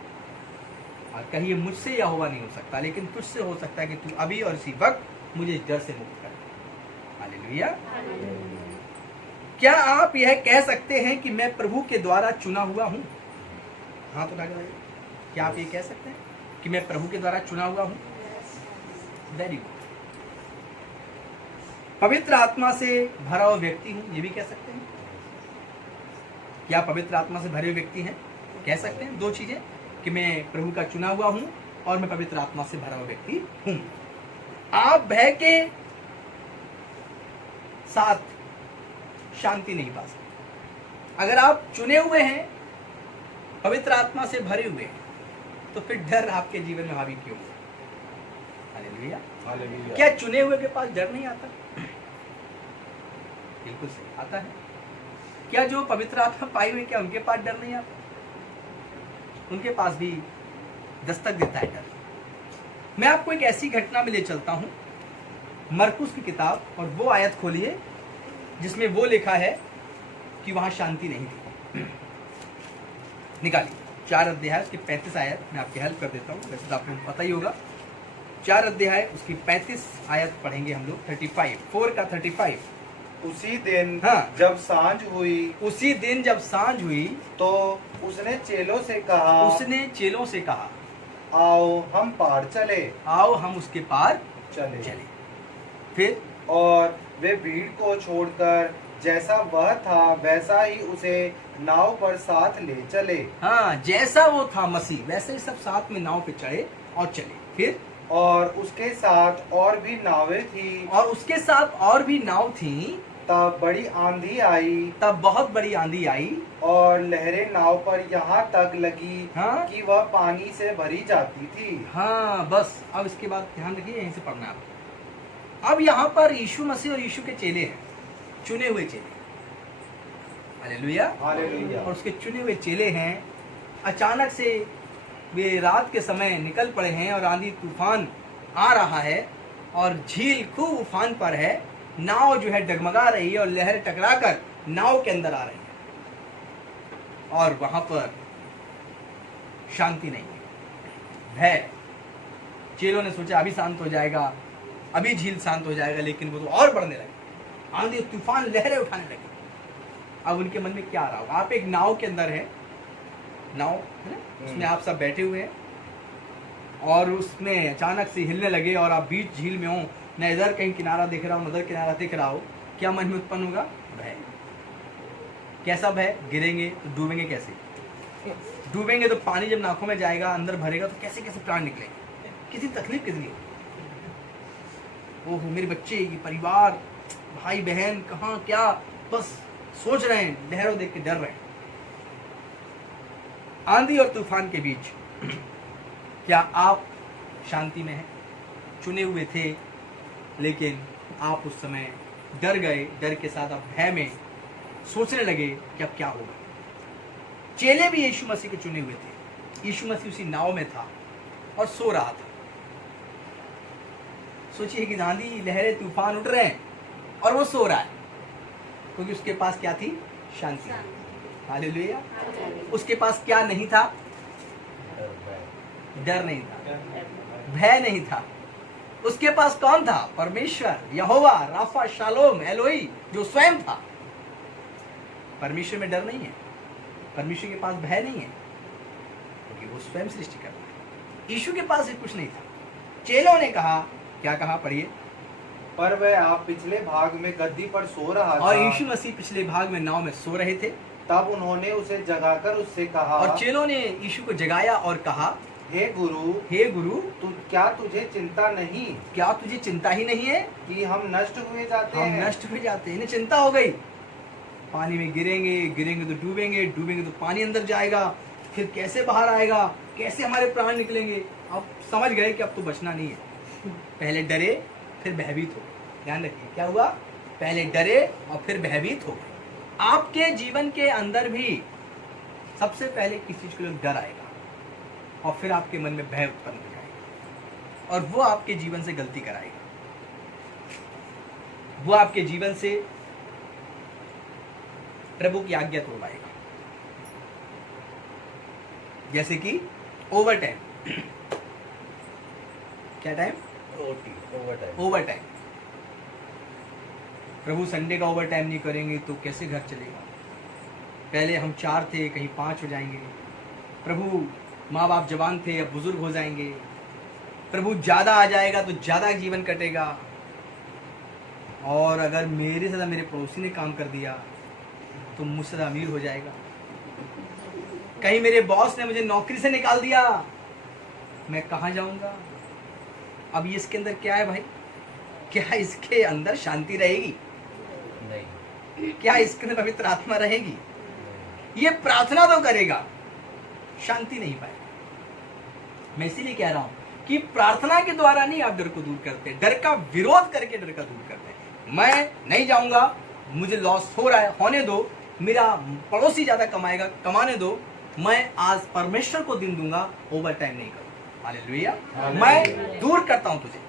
और कहिए मुझसे यहोवा नहीं हो सकता, लेकिन तुझसे हो सकता है कि तू अभी और इसी वक्त मुझे इस डर से मुक्त कर दे। हालेलुया। क्या आप यह कह सकते हैं कि मैं प्रभु के द्वारा चुना हुआ हूं? हाँ तो क्या आप ये कह सकते हैं कि मैं प्रभु के द्वारा चुना हुआ हूं? Very good. पवित्र आत्मा से भरा हुआ व्यक्ति हूं, ये भी कह सकते हैं। क्या पवित्र आत्मा से भरे हुए व्यक्ति हैं? कह सकते हैं। दो चीजें, कि मैं प्रभु का चुना हुआ हूं और मैं पवित्र आत्मा से भरा हुआ व्यक्ति हूं। आप भय के साथ शांति नहीं पा सकते। अगर आप चुने हुए हैं, पवित्र आत्मा से भरे हुए हैं, तो फिर डर आपके जीवन में हावी क्यों? हालेलुया। हालेलुया। क्या चुने हुए के पास डर नहीं आता? बिल्कुल सही, आता है। क्या जो पवित्र आत्मा पाए हुए, क्या उनके पास डर नहीं आता? उनके पास भी दस्तक देता है डर। मैं आपको एक ऐसी घटना में ले चलता हूं, मरकुस की किताब, और वो आयत खोलिए जिसमें वो लिखा है कि वहां शांति नहीं थी। निकालिए 4 अध्याय उसकी 35 आयत, मैं आपकी हेल्प कर देता हूं, वैसे तो आपको पता ही होगा। 4 अध्याय उसकी 35 आयत पढ़ेंगे हम लोग। 35 4 का 35। उसी दिन हाँ। जब सांझ हुई, उसी दिन जब सांझ हुई तो उसने चेलों से कहा, उसने चेलों से कहा, आओ हम पार चले। आओ हम उसके पार चले। चले। फिर और वे भीड़ को छोड़कर जैसा वह था वैसा ही उसे नाव पर साथ ले चले। हाँ, जैसा वो था मसीह, वैसे ही सब साथ में नाव पे चढ़े और चले। फिर और उसके साथ और भी नावें थी। और उसके साथ और भी नाव थी। तब बड़ी आंधी आई, तब बहुत बड़ी आंधी आई, और लहरें नाव पर यहाँ तक लगी हाँ। कि वह पानी से भरी जाती थी। हाँ बस, अब इसके बाद ध्यान रखिए, यहीं से पढ़ना है आपको। अब यहाँ पर यीशु मसीह और यीशु के चेले हैं, चुने हुए चेले। हालेलुया। हालेलुया। और उसके चुने हुए चेले हैं। अचानक से वे रात के समय निकल पड़े हैं और आंधी तूफान आ रहा है और झील खूब उफान पर है। नाव जो है डगमगा रही है और लहर टकराकर नाव के अंदर आ रही है और वहां पर शांति नहीं है, भय। चेलों ने सोचा अभी शांत हो जाएगा, अभी झील शांत हो जाएगा, लेकिन वो तो और बढ़ने लगे। आंधी तूफान लहरें उठाने लगे। अब उनके मन में क्या आ रहा होगा? आप एक नाव के अंदर है, नाव है ना, उसमें आप सब बैठे हुए हैं और उसमें अचानक से हिलने लगे और आप बीच झील में हो, न इधर कहीं किनारा दिख रहा हो, न उधर किनारा दिख रहा हो। क्या मन में उत्पन्न होगा? भय। कैसा भय? गिरेंगे तो डूबेंगे कैसे? डूबेंगे तो पानी जब नाकों में जाएगा, अंदर भरेगा, तो कैसे कैसे प्राण निकलेंगे? किसी तकलीफ कितनी हो? ओहो, मेरे बच्चे, ये परिवार, भाई बहन, कहाँ क्या, बस सोच रहे हैं, लहरों देख के डर रहे हैं। आंधी और तूफान के बीच क्या आप शांति में हैं? चुने हुए थे, लेकिन आप उस समय डर गए। डर के साथ आप भय में सोचने लगे कि अब क्या होगा। चेले भी यीशु मसीह के चुने हुए थे। यीशु मसीह उसी नाव में था और सो रहा था। सोचिए कि आंधी लहरें तूफान उठ रहे हैं और वो सो रहा है, क्योंकि उसके पास क्या थी? शांति। हालेलुया। उसके पास क्या नहीं था? डर नहीं था, भय नहीं था। उसके पास कौन था? परमेश्वर, यहोवा, राफा, शालोम, एलोई, जो स्वयं था। परमेश्वर में डर नहीं है, परमेश्वर के पास भय नहीं है, क्योंकि वो स्वयं सृष्टि करता है। यीशु के पास भी कुछ नहीं था। चेलों ने कहा, क्या कहा? पढ़िए। पर वह आप पिछले भाग में गद्दी पर सो रहा था, और यीशु मसीह पिछले भाग में नाव में सो रहे थे। तब उन्होंने उसे जगाकर उससे कहा, और चेलों ने यीशु को जगाया और कहा, हे गुरु, हे गुरु, क्या तुझे चिंता नहीं क्या तुझे चिंता ही नहीं है कि हम नष्ट हुए जाते हम हैं? नष्ट हो जाते हैं। इन्हें चिंता हो गई, पानी में गिरेंगे, गिरेंगे तो डूबेंगे, डूबेंगे तो पानी अंदर जाएगा, फिर कैसे बाहर आएगा, कैसे हमारे प्राण निकलेंगे। अब समझ गए कि अब तो बचना नहीं है। पहले डरे, फिर भयभीत हो गए। ध्यान रखिए, क्या हुआ? पहले डरे और फिर भयभीत हो गए। आपके जीवन के अंदर भी सबसे पहले किस चीज के लिए डर आएगा? और फिर आपके मन में भय उत्पन्न हो जाएगा और वो आपके जीवन से गलती कराएगा, वो आपके जीवन से प्रभु की आज्ञा तोड़वाएगा। जैसे कि ओवर टाइम, क्या टाइम? Overtime. प्रभु संडे का ओवर टाइम नहीं करेंगे तो कैसे घर चलेगा? पहले हम 4 थे, कहीं 5 हो जाएंगे। प्रभु माँ बाप जवान थे, अब बुजुर्ग हो जाएंगे। प्रभु ज़्यादा आ जाएगा तो ज़्यादा जीवन कटेगा। और अगर मेरे से ज़्यादा मेरे पड़ोसी ने काम कर दिया तो मुझसे ज़्यादा अमीर हो जाएगा। कहीं मेरे बॉस ने मुझे नौकरी से निकाल दिया, मैं कहाँ जाऊँगा? अब ये इसके अंदर क्या है भाई? क्या इसके अंदर शांति रहेगी? नहीं। क्या इसके अंदर पवित्र आत्मा रहेगी? ये प्रार्थना तो करेगा, शांति नहीं पाएगा। मैं इसीलिए कह रहा हूं कि प्रार्थना के द्वारा नहीं आप डर को दूर करते, डर का विरोध करके डर का दूर करते हैं। मैं नहीं जाऊंगा, मुझे लॉस हो रहा है, होने दो, मेरा पड़ोसी ज्यादा कमाएगा, कमाने दो, मैं आज परमेश्वर को दिन दूंगा, ओवर टाइम नहीं करूंगा। हालेलुया। मैं दूर करता हूं तुझे।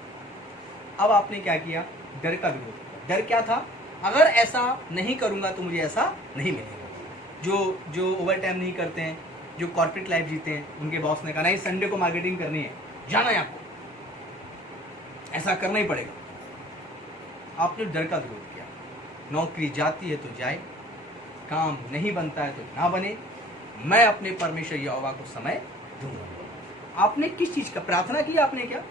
अब आपने क्या किया? डर का विरोध किया। डर क्या था? अगर ऐसा नहीं करूंगा तो मुझे ऐसा नहीं मिलेगा। जो ओवर टाइम नहीं करते हैं, जो कॉर्पोरेट लाइफ जीते हैं, उनके बॉस ने कहा नहीं संडे को मार्केटिंग करनी है, जाना है आपको, ऐसा करना ही पड़ेगा। आपने डर का विरोध किया। नौकरी जाती है तो जाए, काम नहीं बनता है तो ना बने, मैं अपने परमेश्वर यहोवा को समय दूंगा। आपने किस चीज का प्रार्थना की? आपने क्या?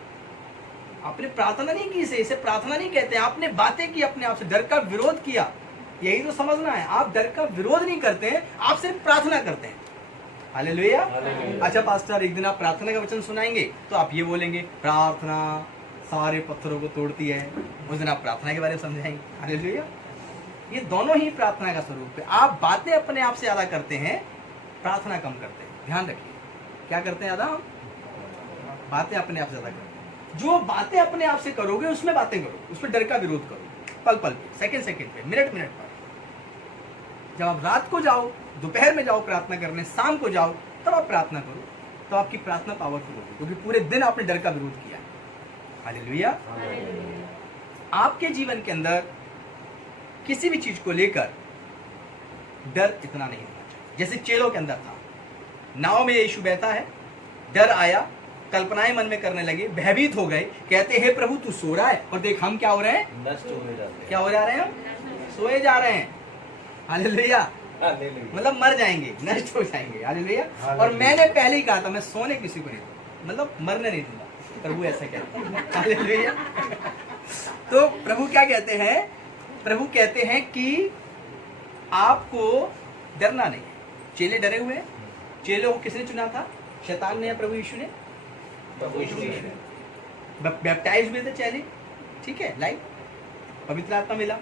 आपने प्रार्थना नहीं की, इसे प्रार्थना नहीं कहते। आपने बातें की अपने आप से, डर का विरोध किया। यही तो समझना है। आप डर का विरोध नहीं करते हैं, आप सिर्फ प्रार्थना करते हैं। हालेलुया। अच्छा पास्टर, एक दिन आप प्रार्थना का वचन सुनाएंगे तो आप ये बोलेंगे प्रार्थना सारे पत्थरों को तोड़ती है। उस दिन आप प्रार्थना के बारे में समझाएंगे। हालेलुया। ये दोनों ही प्रार्थना का स्वरूप है। आप बातें अपने आप से ज्यादा करते हैं, प्रार्थना कम करते हैं। ध्यान रखिए, क्या करते हैं ज्यादा? हम बातें अपने आप से ज्यादा करते हैं। जो बातें अपने आप से करोगे उसमें बातें करो, उसमें डर का विरोध करो, पल पल पे, सेकंड सेकंड पे, मिनट मिनट पर। जब आप रात को जाओ, दोपहर में जाओ प्रार्थना करने, शाम को जाओ, तब आप प्रार्थना करो, तो आपकी प्रार्थना पावरफुल होगी, क्योंकि पूरे दिन आपने डर का विरोध किया। हालेलुया। आपके जीवन के अंदर किसी भी चीज को लेकर डर इतना नहीं होना चाहिए। जैसे चेलों के अंदर था, नाव में यीशु बैठा है, डर आया, कल्पनाएं मन में करने लगे, भयभीत हो गए, कहते हे प्रभु तू सो रहा है, और देख हम क्या हो रहे हैं? नष्ट होने जाते हैं। क्या हो जा रहे हैं? हम सोए जा रहे हैं। हालेलुया। मतलब मर जाएंगे, नष्ट हो जाएंगे। हालेलुया। और मैंने पहले ही कहा था मैं सोने किसी को नहीं दूंगा, मतलब मरने नहीं दूंगा। प्रभु ऐसा कहते हैं। हालेलुया। तो प्रभु क्या कहते हैं? प्रभु कहते हैं कि आपको डरना नहीं है। चेले डरे हुए हैं। चेलों को किसने चुना था? शैतान ने या प्रभु यीशु ने? प्रभु यीशु ने। बैप्टाइज हुए थे चेले, ठीक है, लाइक पवित्र आत्मा मिला,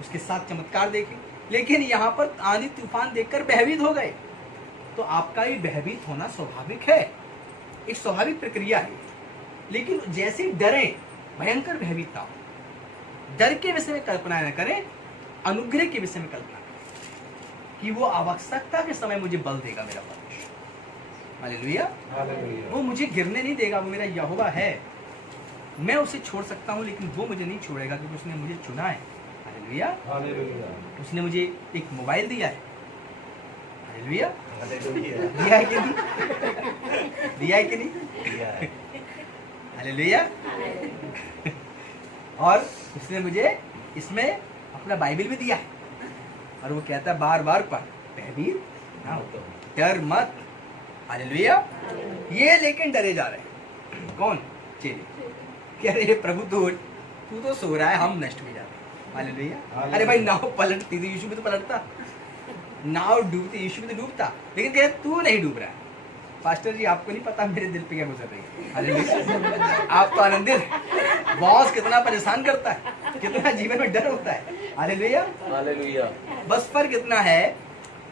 उसके साथ चमत्कार देखे, लेकिन यहाँ पर आंधी तूफान देखकर भयभीत हो गए। तो आपका भी भयभीत होना स्वाभाविक है, एक स्वाभाविक प्रक्रिया है। लेकिन जैसे डरे, भयंकर भयभीत ना हो। डर के विषय में कल्पना न करें, अनुग्रह के विषय में कल्पना करें कि वो आवश्यकता के समय मुझे बल देगा मेरा परमेश्वर। हालेलुया। वो मुझे गिरने नहीं देगा, वो मेरा यहोवा है। मैं उसे छोड़ सकता हूँ लेकिन वो मुझे नहीं छोड़ेगा, क्योंकि उसने मुझे चुना है। हालेलुया। उसने मुझे एक मोबाइल दिया है। हालेलुया। दिया है कि नहीं? दिया है कि नहीं? हालेलुया। और उसने मुझे इसमें अपना बाइबल भी दिया है, और वो कहता है बार बार पढ़, भयभीत ना हो, डर मत। हालेलुया। ये लेकिन डरे जा रहे हैं। कौन? चेले। कह रहे प्रभु तू तो सो रहा है, हम नष्ट हो जाते हैं। हालेलुया। अरे भाई नाव पलटती थी, यीशु भी तो पलटता, नाव डूबती, यीशु भी तो डूबता, लेकिन कह तू नहीं डूब रहा है। पास्टर जी आपको नहीं पता मेरे दिल पे क्या गुजर रही है। हालेलुया। आप तो आनंदित, बॉस कितना परेशान करता है, कितना जीवन में डर होता है। हालेलुया। हालेलुया। बस फर्क इतना है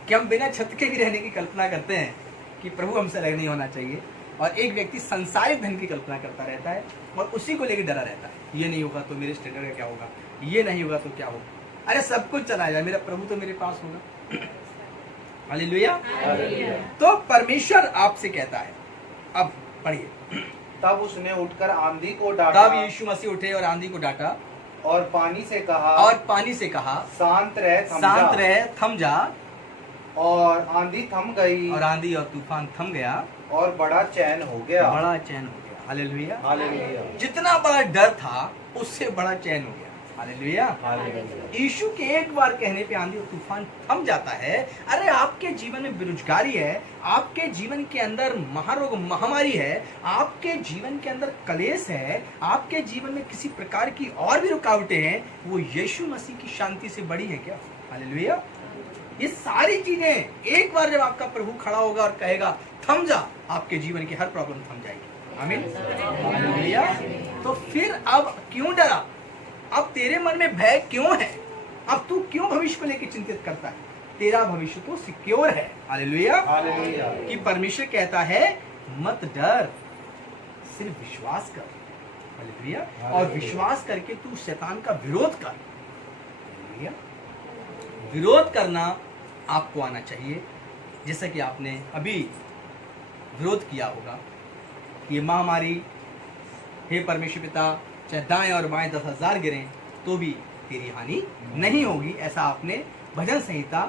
कि हम बिना छत के भी रहने की कल्पना करते हैं कि प्रभु हमसे अलग नहीं होना चाहिए, और एक व्यक्ति संसारिक धन की कल्पना करता रहता है और उसी को लेकर डरा रहता है। ये नहीं होगा तो मेरे स्टैंडर्ड का क्या होगा, ये नहीं होगा तो क्या होगा। अरे सब कुछ चला जाए, मेरा प्रभु तो मेरे पास होगा। हालेलुया। तो परमेश्वर आपसे कहता है अब पढ़िए। तब उसने उठकर आंधी को डांटा तब यीशु मसीह उठे और आंधी को डांटा और पानी से कहा, और पानी से कहा, शांत रह, थम शांत जा। रह, थम जा। और आंधी थम गई और आंधी और तूफान थम गया, और बड़ा चैन हो गया। बड़ा चैन हो गया। हालेलुया। हालेलुया, जितना बड़ा डर था उससे बड़ा चैन हो गया। हालेलुया। हालेलुया। यीशु के एक बार कहने पे आंधी और तूफान थम जाता है। अरे आपके जीवन में बेरोजगारी है, आपके जीवन के अंदर महारोग महामारी है, आपके जीवन के अंदर कलेश है, आपके जीवन में किसी प्रकार की और भी रुकावटें हैं, वो यीशु मसीह की शांति से बड़ी है क्या? हालेलुया। ये सारी चीजें एक बार जब आपका प्रभु खड़ा होगा और कहेगा थम जा, आपके जीवन की हर प्रॉब्लम थम जाएगी। आमीन। हालेलुया। तो फिर अब क्यों डरा? अब तेरे मन में भय क्यों है? अब तू क्यों भविष्य को लेकर चिंतित करता है? तेरा भविष्य तो सिक्योर है। हालेलुया। हालेलुया। कि परमेश्वर कहता है मत डर, सिर्फ विश्वास कर। हालेलुया। और विश्वास करके तू शैतान का विरोध कर। हालेलुया। विरोध करना आपको आना चाहिए, जैसा कि आपने अभी विरोध किया होगा कि ये महामारी, हे परमेश्वर पिता, चाहे दाएं और बाएं 10,000 गिरें तो भी तेरी हानि नहीं होगी, ऐसा आपने भजन संहिता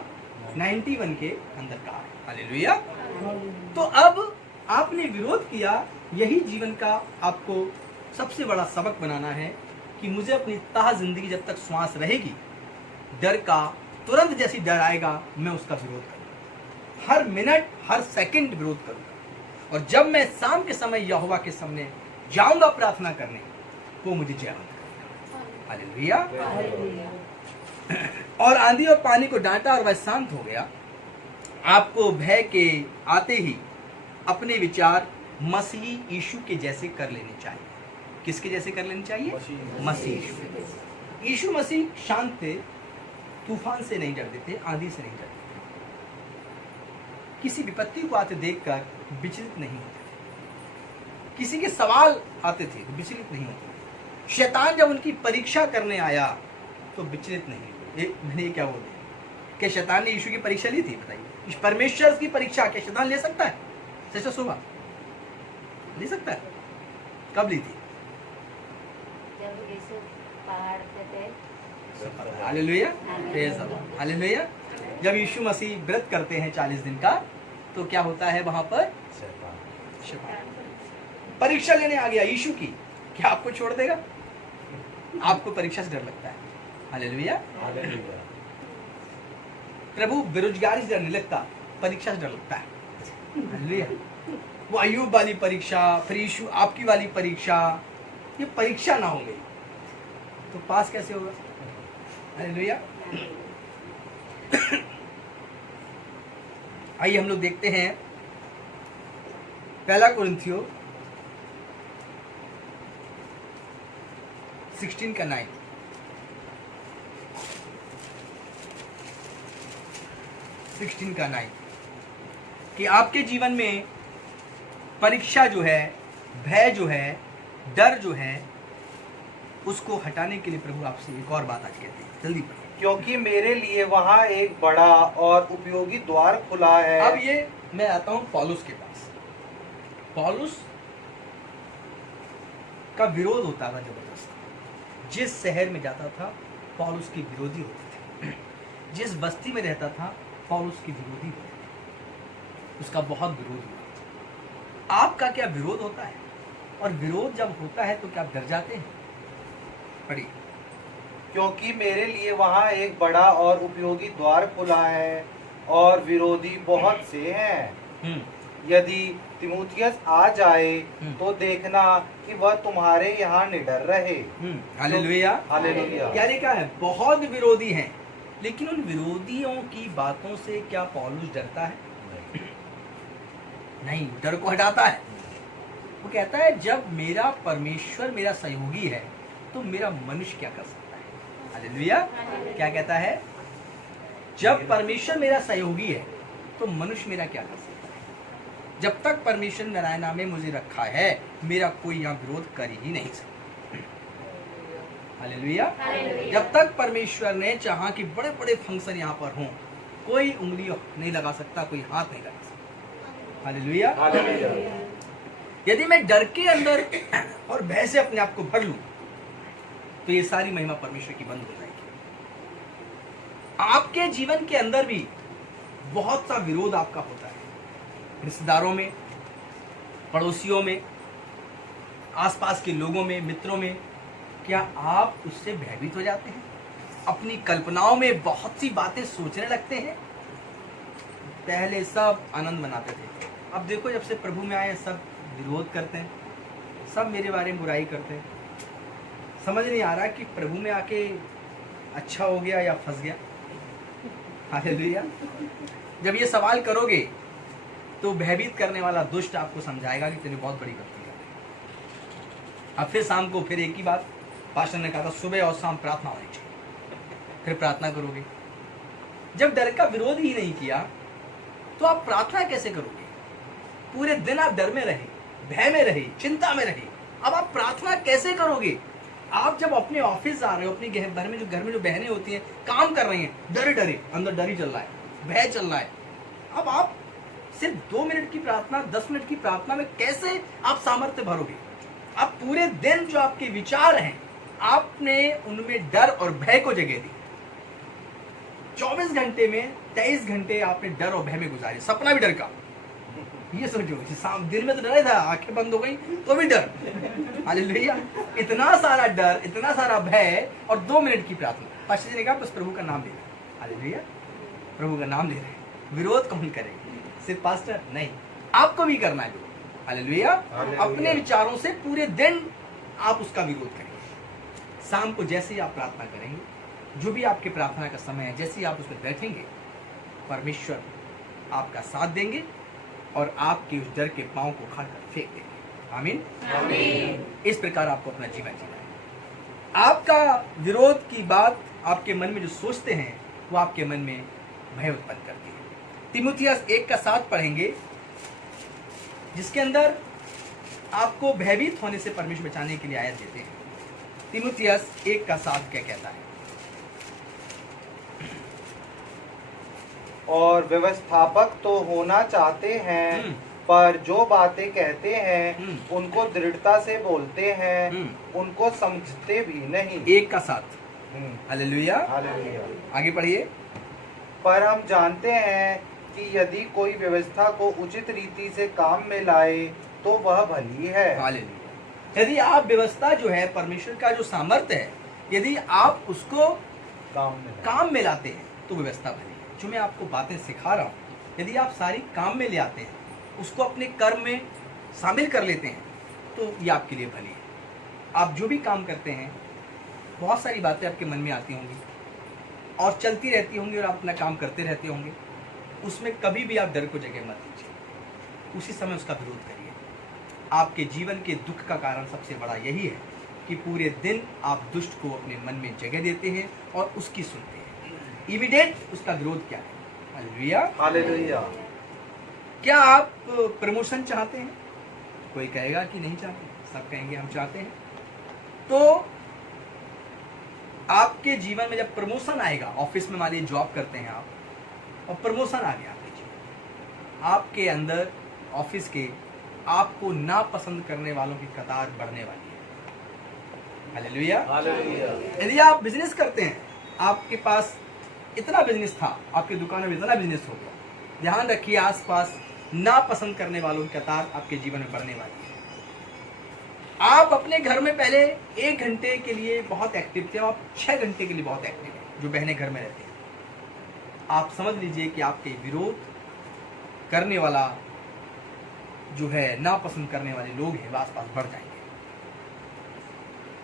91 के अंदर कहा है। हालेलुया। तो अब आपने विरोध किया, यही जीवन का आपको सबसे बड़ा सबक बनाना है कि मुझे अपनी तह जिंदगी जब तक श्वास रहेगी, डर का तुरंत जैसी डर आएगा मैं उसका विरोध करूंगा, हर मिनट हर सेकंड विरोध करूंगा। और जब मैं शाम के समय यहोवा के सामने जाऊंगा प्रार्थना करने, वो मुझे जयवंत करेगा। हालेलुया। और आंधी और पानी को डांटा और वह शांत हो गया। आपको भय के आते ही अपने विचार मसीह यीशु के जैसे कर लेने चाहिए। किसके जैसे कर लेने चाहिए? मसीह यीशु के जैसे। यीशु मसीह शांत थे, तूफान से नहीं डरते थे, आंधी से नहीं डरते थे, किसी विपत्ति को आते देखकर विचलित नहीं होते थे, किसी के सवाल आते थे तो विचलित नहीं होते थे। शैतान जब उनकी परीक्षा करने आया तो विचलित नहीं हुए। मैंने ये क्या बोल दिया? क्या शैतान ने यीशु की परीक्षा ली थी? बताइए, इस परमेश्वर की परीक्षा क्या शैतान ले सकता है? सच सुबह ले सकता है? कब ली थी? जब यीशु पहाड़ पे थे। Hallelujah. Praise the lord. Hallelujah. जब यीशु मसीह व्रत करते हैं 40 दिन का, तो क्या होता है वहां पर? शैतान परीक्षा लेने आ गया यीशु की। क्या आपको छोड़ देगा? आपको परीक्षा से डर लगता है। हालेलुया। हालेलुया। प्रभु बेरोजगारी से डर नहीं लगता, परीक्षा से डर लगता है। हालेलुया। वो अय्यूब वाली परीक्षा, फिर यीशु आपकी वाली परीक्षा, ये परीक्षा ना हो गई तो पास कैसे होगा? हालेलुया। आइए हम लोग देखते हैं पहला कुरिन्थियों 16 का 9। 16 का 9 कि आपके जीवन में परीक्षा जो है, भय जो है, डर जो है, उसको हटाने के लिए प्रभु आपसे एक और बात आज कहते हैं। जल्दी पढ़िए। क्योंकि मेरे लिए वहाँ एक बड़ा और उपयोगी द्वार खुला है। अब ये मैं आता हूं पौलुस के पास। पौलुस का विरोध होता था जबरदस्त। जिस शहर में जाता था पौलुस के विरोधी होते थे, जिस बस्ती में रहता था पौलुस के विरोधी होते थे, उसका बहुत विरोध हुआ। आपका क्या विरोध होता है? और विरोध जब होता है तो क्या आप डर जाते हैं? पढ़िए। क्योंकि मेरे लिए वहाँ एक बड़ा और उपयोगी द्वार खुला है और विरोधी बहुत से हैं। यदि तिमुथियस आ जाए तो देखना कि वह तुम्हारे यहाँ निडर रहे। हालेलुया। हालेलुया। यानी क्या है? बहुत विरोधी हैं, लेकिन उन विरोधियों की बातों से क्या पौलुस डरता है? नहीं, डर को हटाता है। वो कहता है जब मेरा परमेश्वर मेरा सहयोगी है तो मेरा मनुष्य क्या कर सकता है? हालेलुया। क्या कहता है? जब परमेश्वर मेरा सहयोगी है तो मनुष्य मेरा क्या कर सकता है? जब तक परमेश्वर नारायणा में मुझे रखा है, मेरा कोई यहाँ विरोध कर ही नहीं सकता। हालेलुया। जब तक परमेश्वर ने चाहा कि बड़े बड़े फंक्शन यहाँ पर हों, कोई उंगली नहीं लगा सकता, कोई हाथ नहीं लगा सकता। हालेलुया। यदि मैं डर के अंदर और भय से अपने आप को भर लूं तो ये सारी महिमा परमेश्वर की बंद हो जाएगी। आपके जीवन के अंदर भी बहुत सा विरोध आपका होता है, रिश्तेदारों में, पड़ोसियों में, आसपास के लोगों में, मित्रों में। क्या आप उससे भयभीत हो जाते हैं? अपनी कल्पनाओं में बहुत सी बातें सोचने लगते हैं? पहले सब आनंद मनाते थे, अब देखो जब से प्रभु में आए सब विरोध करते हैं, सब मेरे बारे में बुराई करते हैं। समझ नहीं आ रहा कि प्रभु में आके अच्छा हो गया या फंस गया। हालेलुया। जब ये सवाल करोगे तो भयभीत करने वाला दुष्ट आपको समझाएगा कि तेरी बहुत बड़ी गलती है। अब फिर शाम को फिर एक ही बात, पास्टर ने कहा था सुबह और शाम प्रार्थना होनी चाहिए, फिर प्रार्थना करोगे। जब डर का विरोध ही नहीं किया तो आप प्रार्थना कैसे करोगे? पूरे दिन आप डर में रहे, भय में रहे, चिंता में रहे, अब आप प्रार्थना कैसे करोगे? आप जब अपने ऑफिस जा रहे हो, अपने घर में जो बहनें होती हैं काम कर रही हैं, डरे डरे अंदर डर ही चल रहा है, भय चल रहा है, अब आप सिर्फ 2 मिनट की प्रार्थना, 10 मिनट की प्रार्थना में कैसे आप सामर्थ्य भरोगे? आप पूरे दिन जो आपके विचार हैं आपने उनमें डर और भय को जगह दी। 24 घंटे में 23 घंटे आपने डर और भय में गुजारे, सपना भी डर का। ये सोचो, दिन में तो डर था, आंखें बंद हो गई तो भी डर। हालेलुया। इतना सारा डर, इतना सारा भय और 2 मिनट की प्रार्थना। पास्टर जी ने कहा बस प्रभु का नाम ले रहे। हालेलुया, प्रभु का नाम ले रहे। विरोध कौन करेगा? सिर्फ पास्टर नहीं, आपको भी करना है। हालेलुया। अपने विचारों से पूरे दिन आप उसका विरोध करेंगे। शाम को जैसे ही आप प्रार्थना करेंगे, जो भी आपके प्रार्थना का समय है, जैसे ही आप उसमें बैठेंगे, परमेश्वर आपका साथ देंगे और आपके उस डर के पांव को खाकर फेंक देंगे। आमीन, आमीन। इस प्रकार आपको अपना जीवन जीना है। आपका विरोध की बात आपके मन में जो सोचते हैं वो आपके मन में भय उत्पन्न करती है। तीमुथियुस 1:7 पढ़ेंगे, जिसके अंदर आपको भयभीत होने से परमेश्वर बचाने के लिए आयत देते हैं। तीमुथियुस 1:7 क्या कहता है? और व्यवस्थापक तो होना चाहते हैं, पर जो बातें कहते हैं उनको दृढ़ता से बोलते हैं, उनको समझते भी नहीं। 1:7। Hallelujah, hallelujah. आगे पढ़िए। पर हम जानते हैं कि यदि कोई व्यवस्था को उचित रीति से काम में लाए तो वह भली है। हालेलुया। यदि आप व्यवस्था जो है, परमेश्वर का जो सामर्थ्य है, यदि आप उसको काम में लाते हैं तो व्यवस्था भली है। जो मैं आपको बातें सिखा रहा हूँ, यदि आप सारी काम में ले आते हैं, उसको अपने कर्म में शामिल कर लेते हैं, तो ये आपके लिए भली है। आप जो भी काम करते हैं, बहुत सारी बातें आपके मन में आती होंगी और चलती रहती होंगी और आप अपना काम करते रहते होंगे। उसमें कभी भी आप डर को जगह मत दीजिए, उसी समय उसका विरोध करिए। आपके जीवन के दुख का कारण सबसे बड़ा यही है कि पूरे दिन आप दुष्ट को अपने मन में जगह देते हैं और उसकी सुनते हैं। इमीडिएट उसका विरोध क्या है? Hallelujah, hallelujah. क्या आप प्रमोशन चाहते हैं? कोई कहेगा कि नहीं चाहते, सब कहेंगे हम चाहते हैं। तो आपके जीवन में जब प्रमोशन आएगा, ऑफिस में मान लीजिए जॉब करते हैं आप और प्रमोशन आ गया आपके जीवन, आपके अंदर ऑफिस के आपको नापसंद करने वालों की कतार बढ़ने वाली है। Hallelujah, hallelujah. यदि आप बिजनेस करते हैं, आपके पास इतना बिजनेस था, आपकी दुकान में इतना बिजनेस हो गया, ध्यान रखिए आसपास नापसंद करने वालों की कतार आपके जीवन में बढ़ने वाली है। आप अपने घर में पहले 1 घंटे के लिए बहुत एक्टिव थे, आप 6 घंटे के लिए बहुत एक्टिव हैं। जो बहनें घर में रहती हैं, आप समझ लीजिए कि आपके विरोध करने वाला जो है, नापसंद करने वाले लोग हैं, आसपास बढ़ जाएंगे।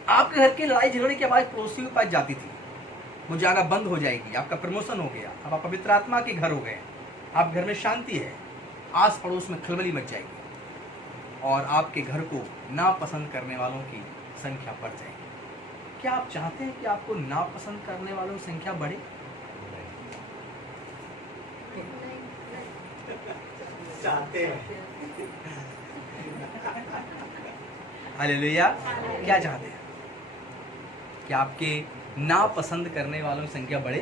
आपके घर की लड़ाई झगड़े की आवाज पड़ोसियों के पास जाती थी, वो जाना बंद हो जाएगी। आपका प्रमोशन हो गया, अब आप पवित्र आत्मा के घर हो गए, आप घर में शांति है, आस पड़ोस में खलबली मच जाएगी और आपके घर को नापसंद करने वालों की संख्या बढ़ जाएगी। क्या आप चाहते हैं कि आपको नापसंद करने वालों की संख्या बढ़े? चाहते हैं। हालेलुया। क्या चाहते हैं कि आपके नापसंद करने वालों की संख्या बढ़े?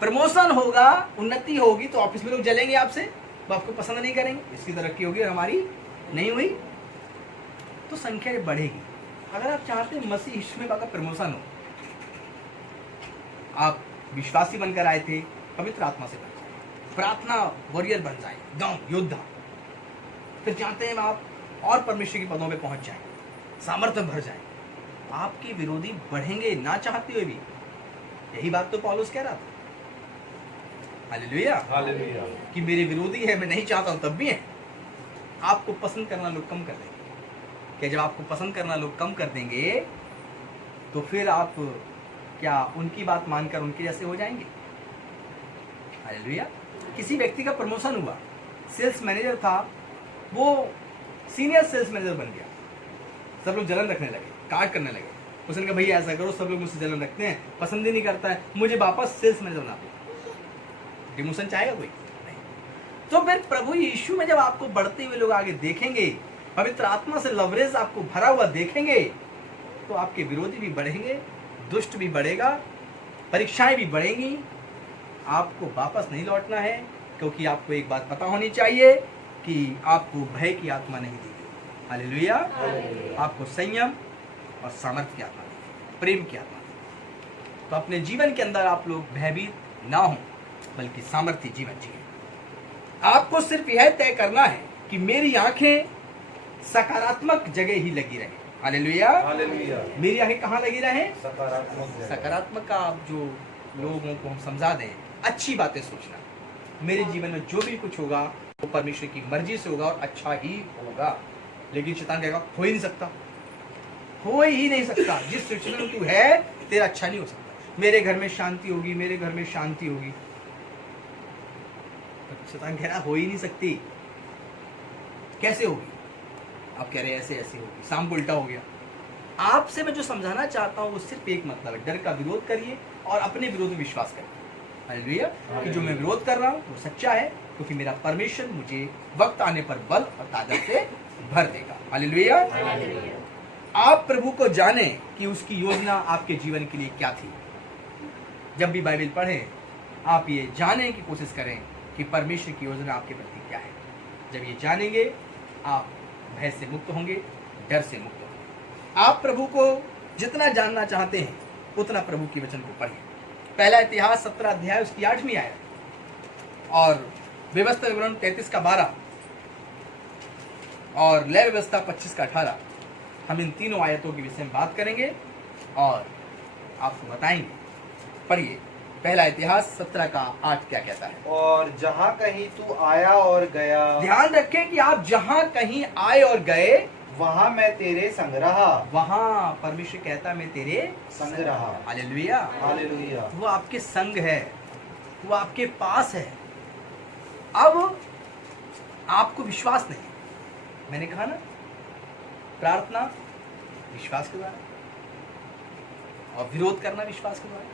प्रमोशन होगा, उन्नति होगी तो ऑफिस में लोग जलेंगे आपसे, वो आपको पसंद नहीं करेंगे, इसकी तरक्की होगी और हमारी नहीं हुई तो संख्या बढ़ेगी। अगर आप चाहते हैं मसीह यीशु में का प्रमोशन हो, आप विश्वासी बनकर आए थे, पवित्र आत्मा से बन जाए, प्रार्थना वॉरियर बन जाए, एकदम योद्धा, फिर चाहते हैं आप और परमेश्वर के पदों पे पहुंच जाए, सामर्थ्य भर जाए, आपके विरोधी बढ़ेंगे ना चाहते हुए भी। यही बात तो पौलुस कह रहा था, हालेलुया, हालेलुया। कि मेरे विरोधी है, मैं नहीं चाहता हूं तब भी है। आपको पसंद करना लोग कम कर देंगे। कि जब आपको पसंद करना लोग कम कर देंगे तो फिर आप क्या उनकी बात मानकर उनके जैसे हो जाएंगे? हालेलुया। किसी व्यक्ति का प्रमोशन हुआ, सेल्स मैनेजर था, वो सीनियर सेल्स मैनेजर बन गया, सब लोग जलन रखने लगे, कार्ड करने लगे। उसने कहा भैया ऐसा करो, सब लोग मुझसे जलन रखते हैं, पसंद ही नहीं करता है, मुझे वापस सेल्स मैनेजर बना दो। डिमोशन चाहेगा कोई? नहीं। तो फिर प्रभु यीशु में जब आपको बढ़ते हुए लोग आगे देखेंगे, पवित्र आत्मा से लवरेज आपको भरा हुआ देखेंगे, तो आपके विरोधी भी बढ़ेंगे, दुष्ट भी बढ़ेगा, परीक्षाएं भी बढ़ेंगी। आपको वापस नहीं लौटना है, क्योंकि आपको एक बात पता होनी चाहिए कि आपको भय की आत्मा नहीं दी गई। हालेलुया। आपको संयम और सामर्थ्य की आत्मा दी गई, प्रेम की आत्मा दी गई। तो अपने जीवन के अंदर आप लोग भयभीत ना हो, बल्कि सामर्थ्य जीवन जिए। आपको सिर्फ यह तय करना है कि मेरी आंखें सकारात्मक जगह ही लगी रहे। Hallelujah, hallelujah. मेरी आंखें कहाँ लगी रहे? सकारात्मक जगह। सकारात्मक का आप जो लोगों को हम समझा दें, अच्छी बातें सोचना। मेरे जीवन में जो भी कुछ होगा वो परमेश्वर की मर्जी से होगा और अच्छा ही होगा। लेकिन शैतान कहेगा हो ही नहीं सकता, हो ही नहीं सकता, जिस सिचुएशन में तू है तेरा अच्छा नहीं हो सकता, मेरे घर में शांति होगी, मेरे घर में शांति होगी। तो शैतान कह रहा हो ही नहीं सकती, कैसे होगी? आप कह रहे हैं ऐसे ऐसे होगी, शाम को उल्टा हो गया। आपसे मैं जो समझाना चाहता हूँ वो सिर्फ एक मतलब है, डर का विरोध करिए और अपने विरोध में विश्वास करिए। हालेलुया, कि जो मैं विरोध कर रहा हूँ वो सच्चा है, क्योंकि मेरा परमेश्वर मुझे वक्त आने पर बल और ताकत से भर देगा। हालेलुया। आप प्रभु को जाने कि उसकी योजना आपके जीवन के लिए क्या थी। जब भी बाइबल पढ़ें, आप ये जानने की कोशिश करें कि परमेश्वर की योजना आपके प्रति क्या है। जब ये जानेंगे, आप भय से मुक्त होंगे, डर से मुक्त होंगे। आप प्रभु को जितना जानना चाहते हैं उतना प्रभु के वचन को पढ़िए। पहला इतिहास 17 अध्याय उसकी 8वीं आयत और व्यवस्था विवरण 33 का 12 और लय व्यवस्था 25 का 18। हम इन तीनों आयतों के विषय में बात करेंगे और आपको बताएंगे। पढ़िए, पहला इतिहास 17 का 8 क्या कहता है? और जहाँ कहीं तू आया और गया, ध्यान रखें कि आप जहां कहीं आए और गए वहाँ मैं तेरे संग रहा। वहां परमेश्वर कहता मैं तेरे संग रहा। हालेलुया। हालेलुया। वो आपके संग है, वो आपके पास है। अब आपको विश्वास नहीं, मैंने कहा ना, प्रार्थना विश्वास के द्वारा और विरोध करना विश्वास के द्वारा।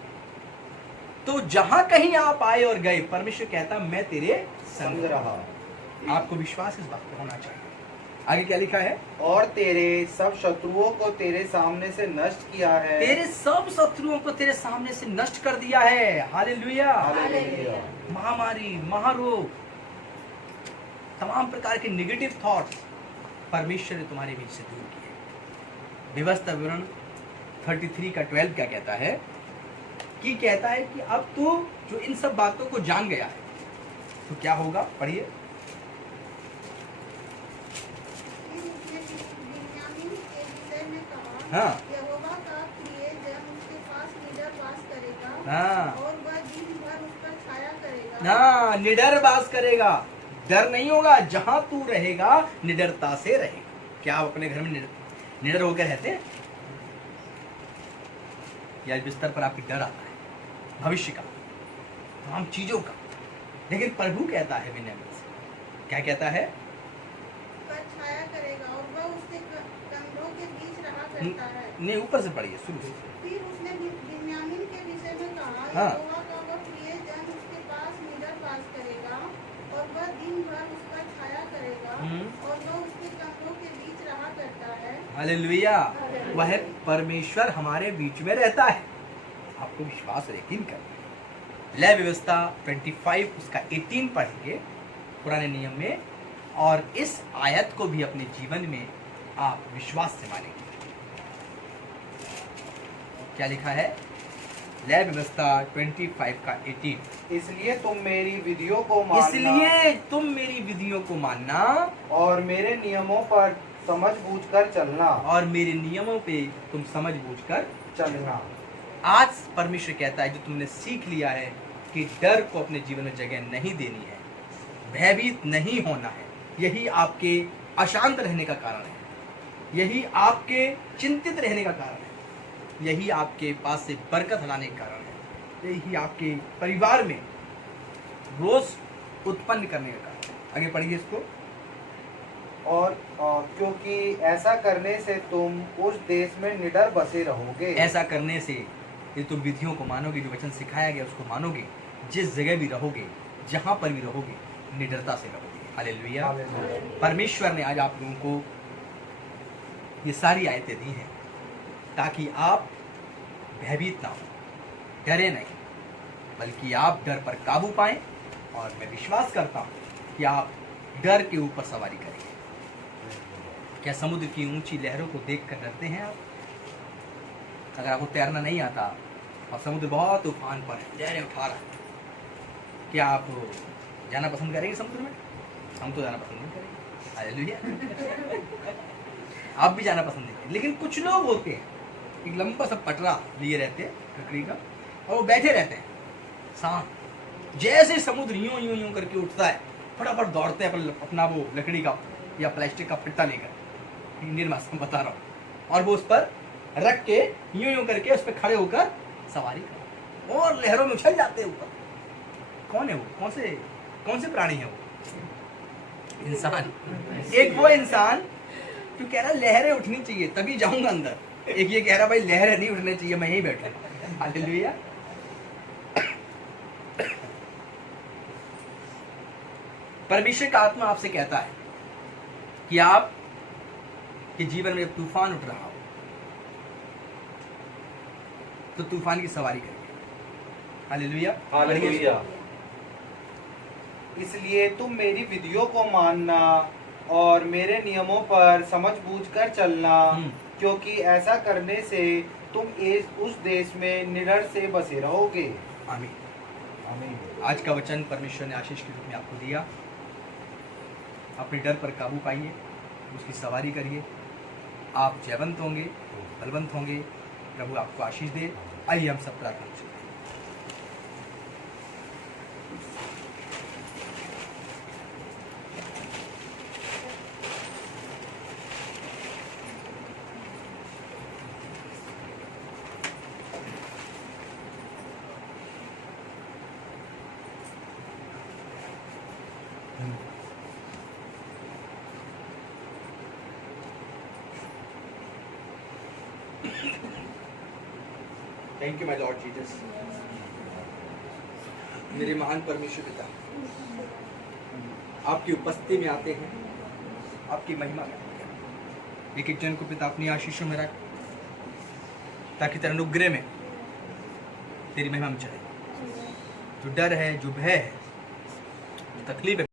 तो जहां कहीं आप आए और गए, परमेश्वर कहता मैं तेरे संग रहा। आपको विश्वास इस बात पर होना चाहिए। आगे क्या लिखा है? और तेरे सब शत्रुओं को तेरे सामने से नष्ट किया है। तेरे सब शत्रुओं को तेरे सामने से नष्ट कर दिया है। हालेलुया। हालेलुया। महामारी, महारोग, तमाम प्रकार के नेगेटिव थॉट्स परमेश्वर ने तुम्हारे बीच से दूर किए। व्यवस्था विवरण 33 का 12 क्या कहता है? कि कहता है कि अब तू जो इन सब बातों को जान गया है तो क्या होगा? पढ़िए। हाँ। यहोवा का प्रिय जन उसके पास निडर वास करेगा। हाँ। और वह दिन भर उस पर छाया करेगा। ना, निडर वास करेगा, डर नहीं होगा। जहां तू रहेगा निडरता से रहेगा। क्या आप अपने घर में निडर होकर रहते हैं? या बिस्तर पर आपकी डर आता है भविष्य का, तमाम चीजों का? लेकिन प्रभु कहता है विनय से, क्या कहता है? पर छाया करेगा और वह उसके कंधों के बीच रहा करता है। नहीं, ऊपर से पढ़िए, शुरू से। फिर उसने बिन्यामीन के विषय में कहा, हाँ। यहोवा का वह प्रिय जन उसके पास निडर वास करेगा और वह दिन भर उस पर छाया करेगा और वह उसके कंधों के बीच रहा करता है। हालेलुया। वह परमेश्वर हमारे बीच में रहता है। आपको विश्वास और यकीन करना है। लय व्यवस्था 25 उसका 18 पढ़ेंगे पुराने नियम में, और इस आयत को भी अपने जीवन में आप विश्वास से मानेंगे। क्या लिखा है? लय व्यवस्था 25 का 18। इसलिए तुम मेरी विधियों को मानना, इसलिए तुम मेरी विधियों को मानना और मेरे नियमों पर समझ बूझकर चलना, और मेरे नियमों पे तुम समझ बूझकर चलना। आज परमेश्वर कहता है जो तुमने सीख लिया है कि डर को अपने जीवन में जगह नहीं देनी है, भयभीत नहीं होना है, यही आपके अशांत रहने का कारण है, यही आपके चिंतित रहने का कारण है, यही आपके पास से बरकत हटाने का कारण है, यही आपके परिवार में रोज उत्पन्न करने का कारण है। आगे पढ़िए इसको। और क्योंकि ऐसा करने से तुम उस देश में निडर बसे रहोगे। ऐसा करने से ये तुम विधियों को मानोगे, जो वचन सिखाया गया उसको मानोगे, जिस जगह भी रहोगे, जहां पर भी रहोगे, निडरता से रहोगे। हालेलुया। परमेश्वर ने आज आप लोगों को ये सारी आयतें दी हैं ताकि आप भयभीत ना हो, डरे नहीं, बल्कि आप डर पर काबू पाएं। और मैं विश्वास करता हूं कि आप डर के ऊपर सवारी करेंगे। क्या समुद्र की ऊंची लहरों को देखकर डरते हैं आप? अगर आपको तैरना नहीं आता और समुद्र बहुत तूफान पर है, लहरें उठा रहा है, क्या आप जाना पसंद करेंगे समुद्र में? हम तो जाना पसंद नहीं करेंगे। हालेलुया। आप भी जाना पसंद नहीं करेंगे। लेकिन कुछ लोग होते हैं, एक लंबा सा पटरा लिए रहते हैं लकड़ी का, और वो बैठे रहते हैं शांत। जैसे समुद्र यूं यूं यूं करके उठता है, फटाफट दौड़ते हैं अपना वो लकड़ी का या प्लास्टिक का पट्टा लेकर, इंडियन भाषा में बता रहा हूँ, और वो उस पर रख के यूं यूं करके उस पर खड़े होकर सवारी कर, और लहरों में उछल जाते हैं ऊपर। कौन है वो? कौन से प्राणी है वो? इंसान। एक वो इंसान जो कह रहा है लहरें उठनी चाहिए तभी जाऊंगा अंदर, एक ये कह रहा भाई लहरें नहीं उठनी चाहिए, मैं यहीं बैठूं। हालेलुया। परमेश्वर का आत्मा आपसे कहता है कि आप के जीवन में जब तूफान उठ रहा हो तो तूफान की सवारी करिए। हालेलुया। हालेलुया। इसलिए तुम मेरी विधियों को मानना और मेरे नियमों पर समझ बूझकर चलना, क्योंकि ऐसा करने से तुम उस देश में निडर से बसे रहोगे। आमीन। आमीन। आज का वचन परमेश्वर ने आशीष के रूप में आपको दिया। अपने डर पर काबू पाइए, उसकी सवारी करिए, आप जयवंत होंगे, बलवंत होंगे। प्रभु आपको आशीष दे। आइए हम सब प्रार्थना करें। Thank you my Lord Jesus. मेरे महान परमेश्वर पिता, आपकी उपस्थिति में आते हैं, आपकी महिमा करते हैं। एक एक जन को पिता अपनी आशीषों में रख, ताकि तेरे अनुग्रह में तेरी महिमा में चले। जो डर है, जो भय है, जो तकलीफ है,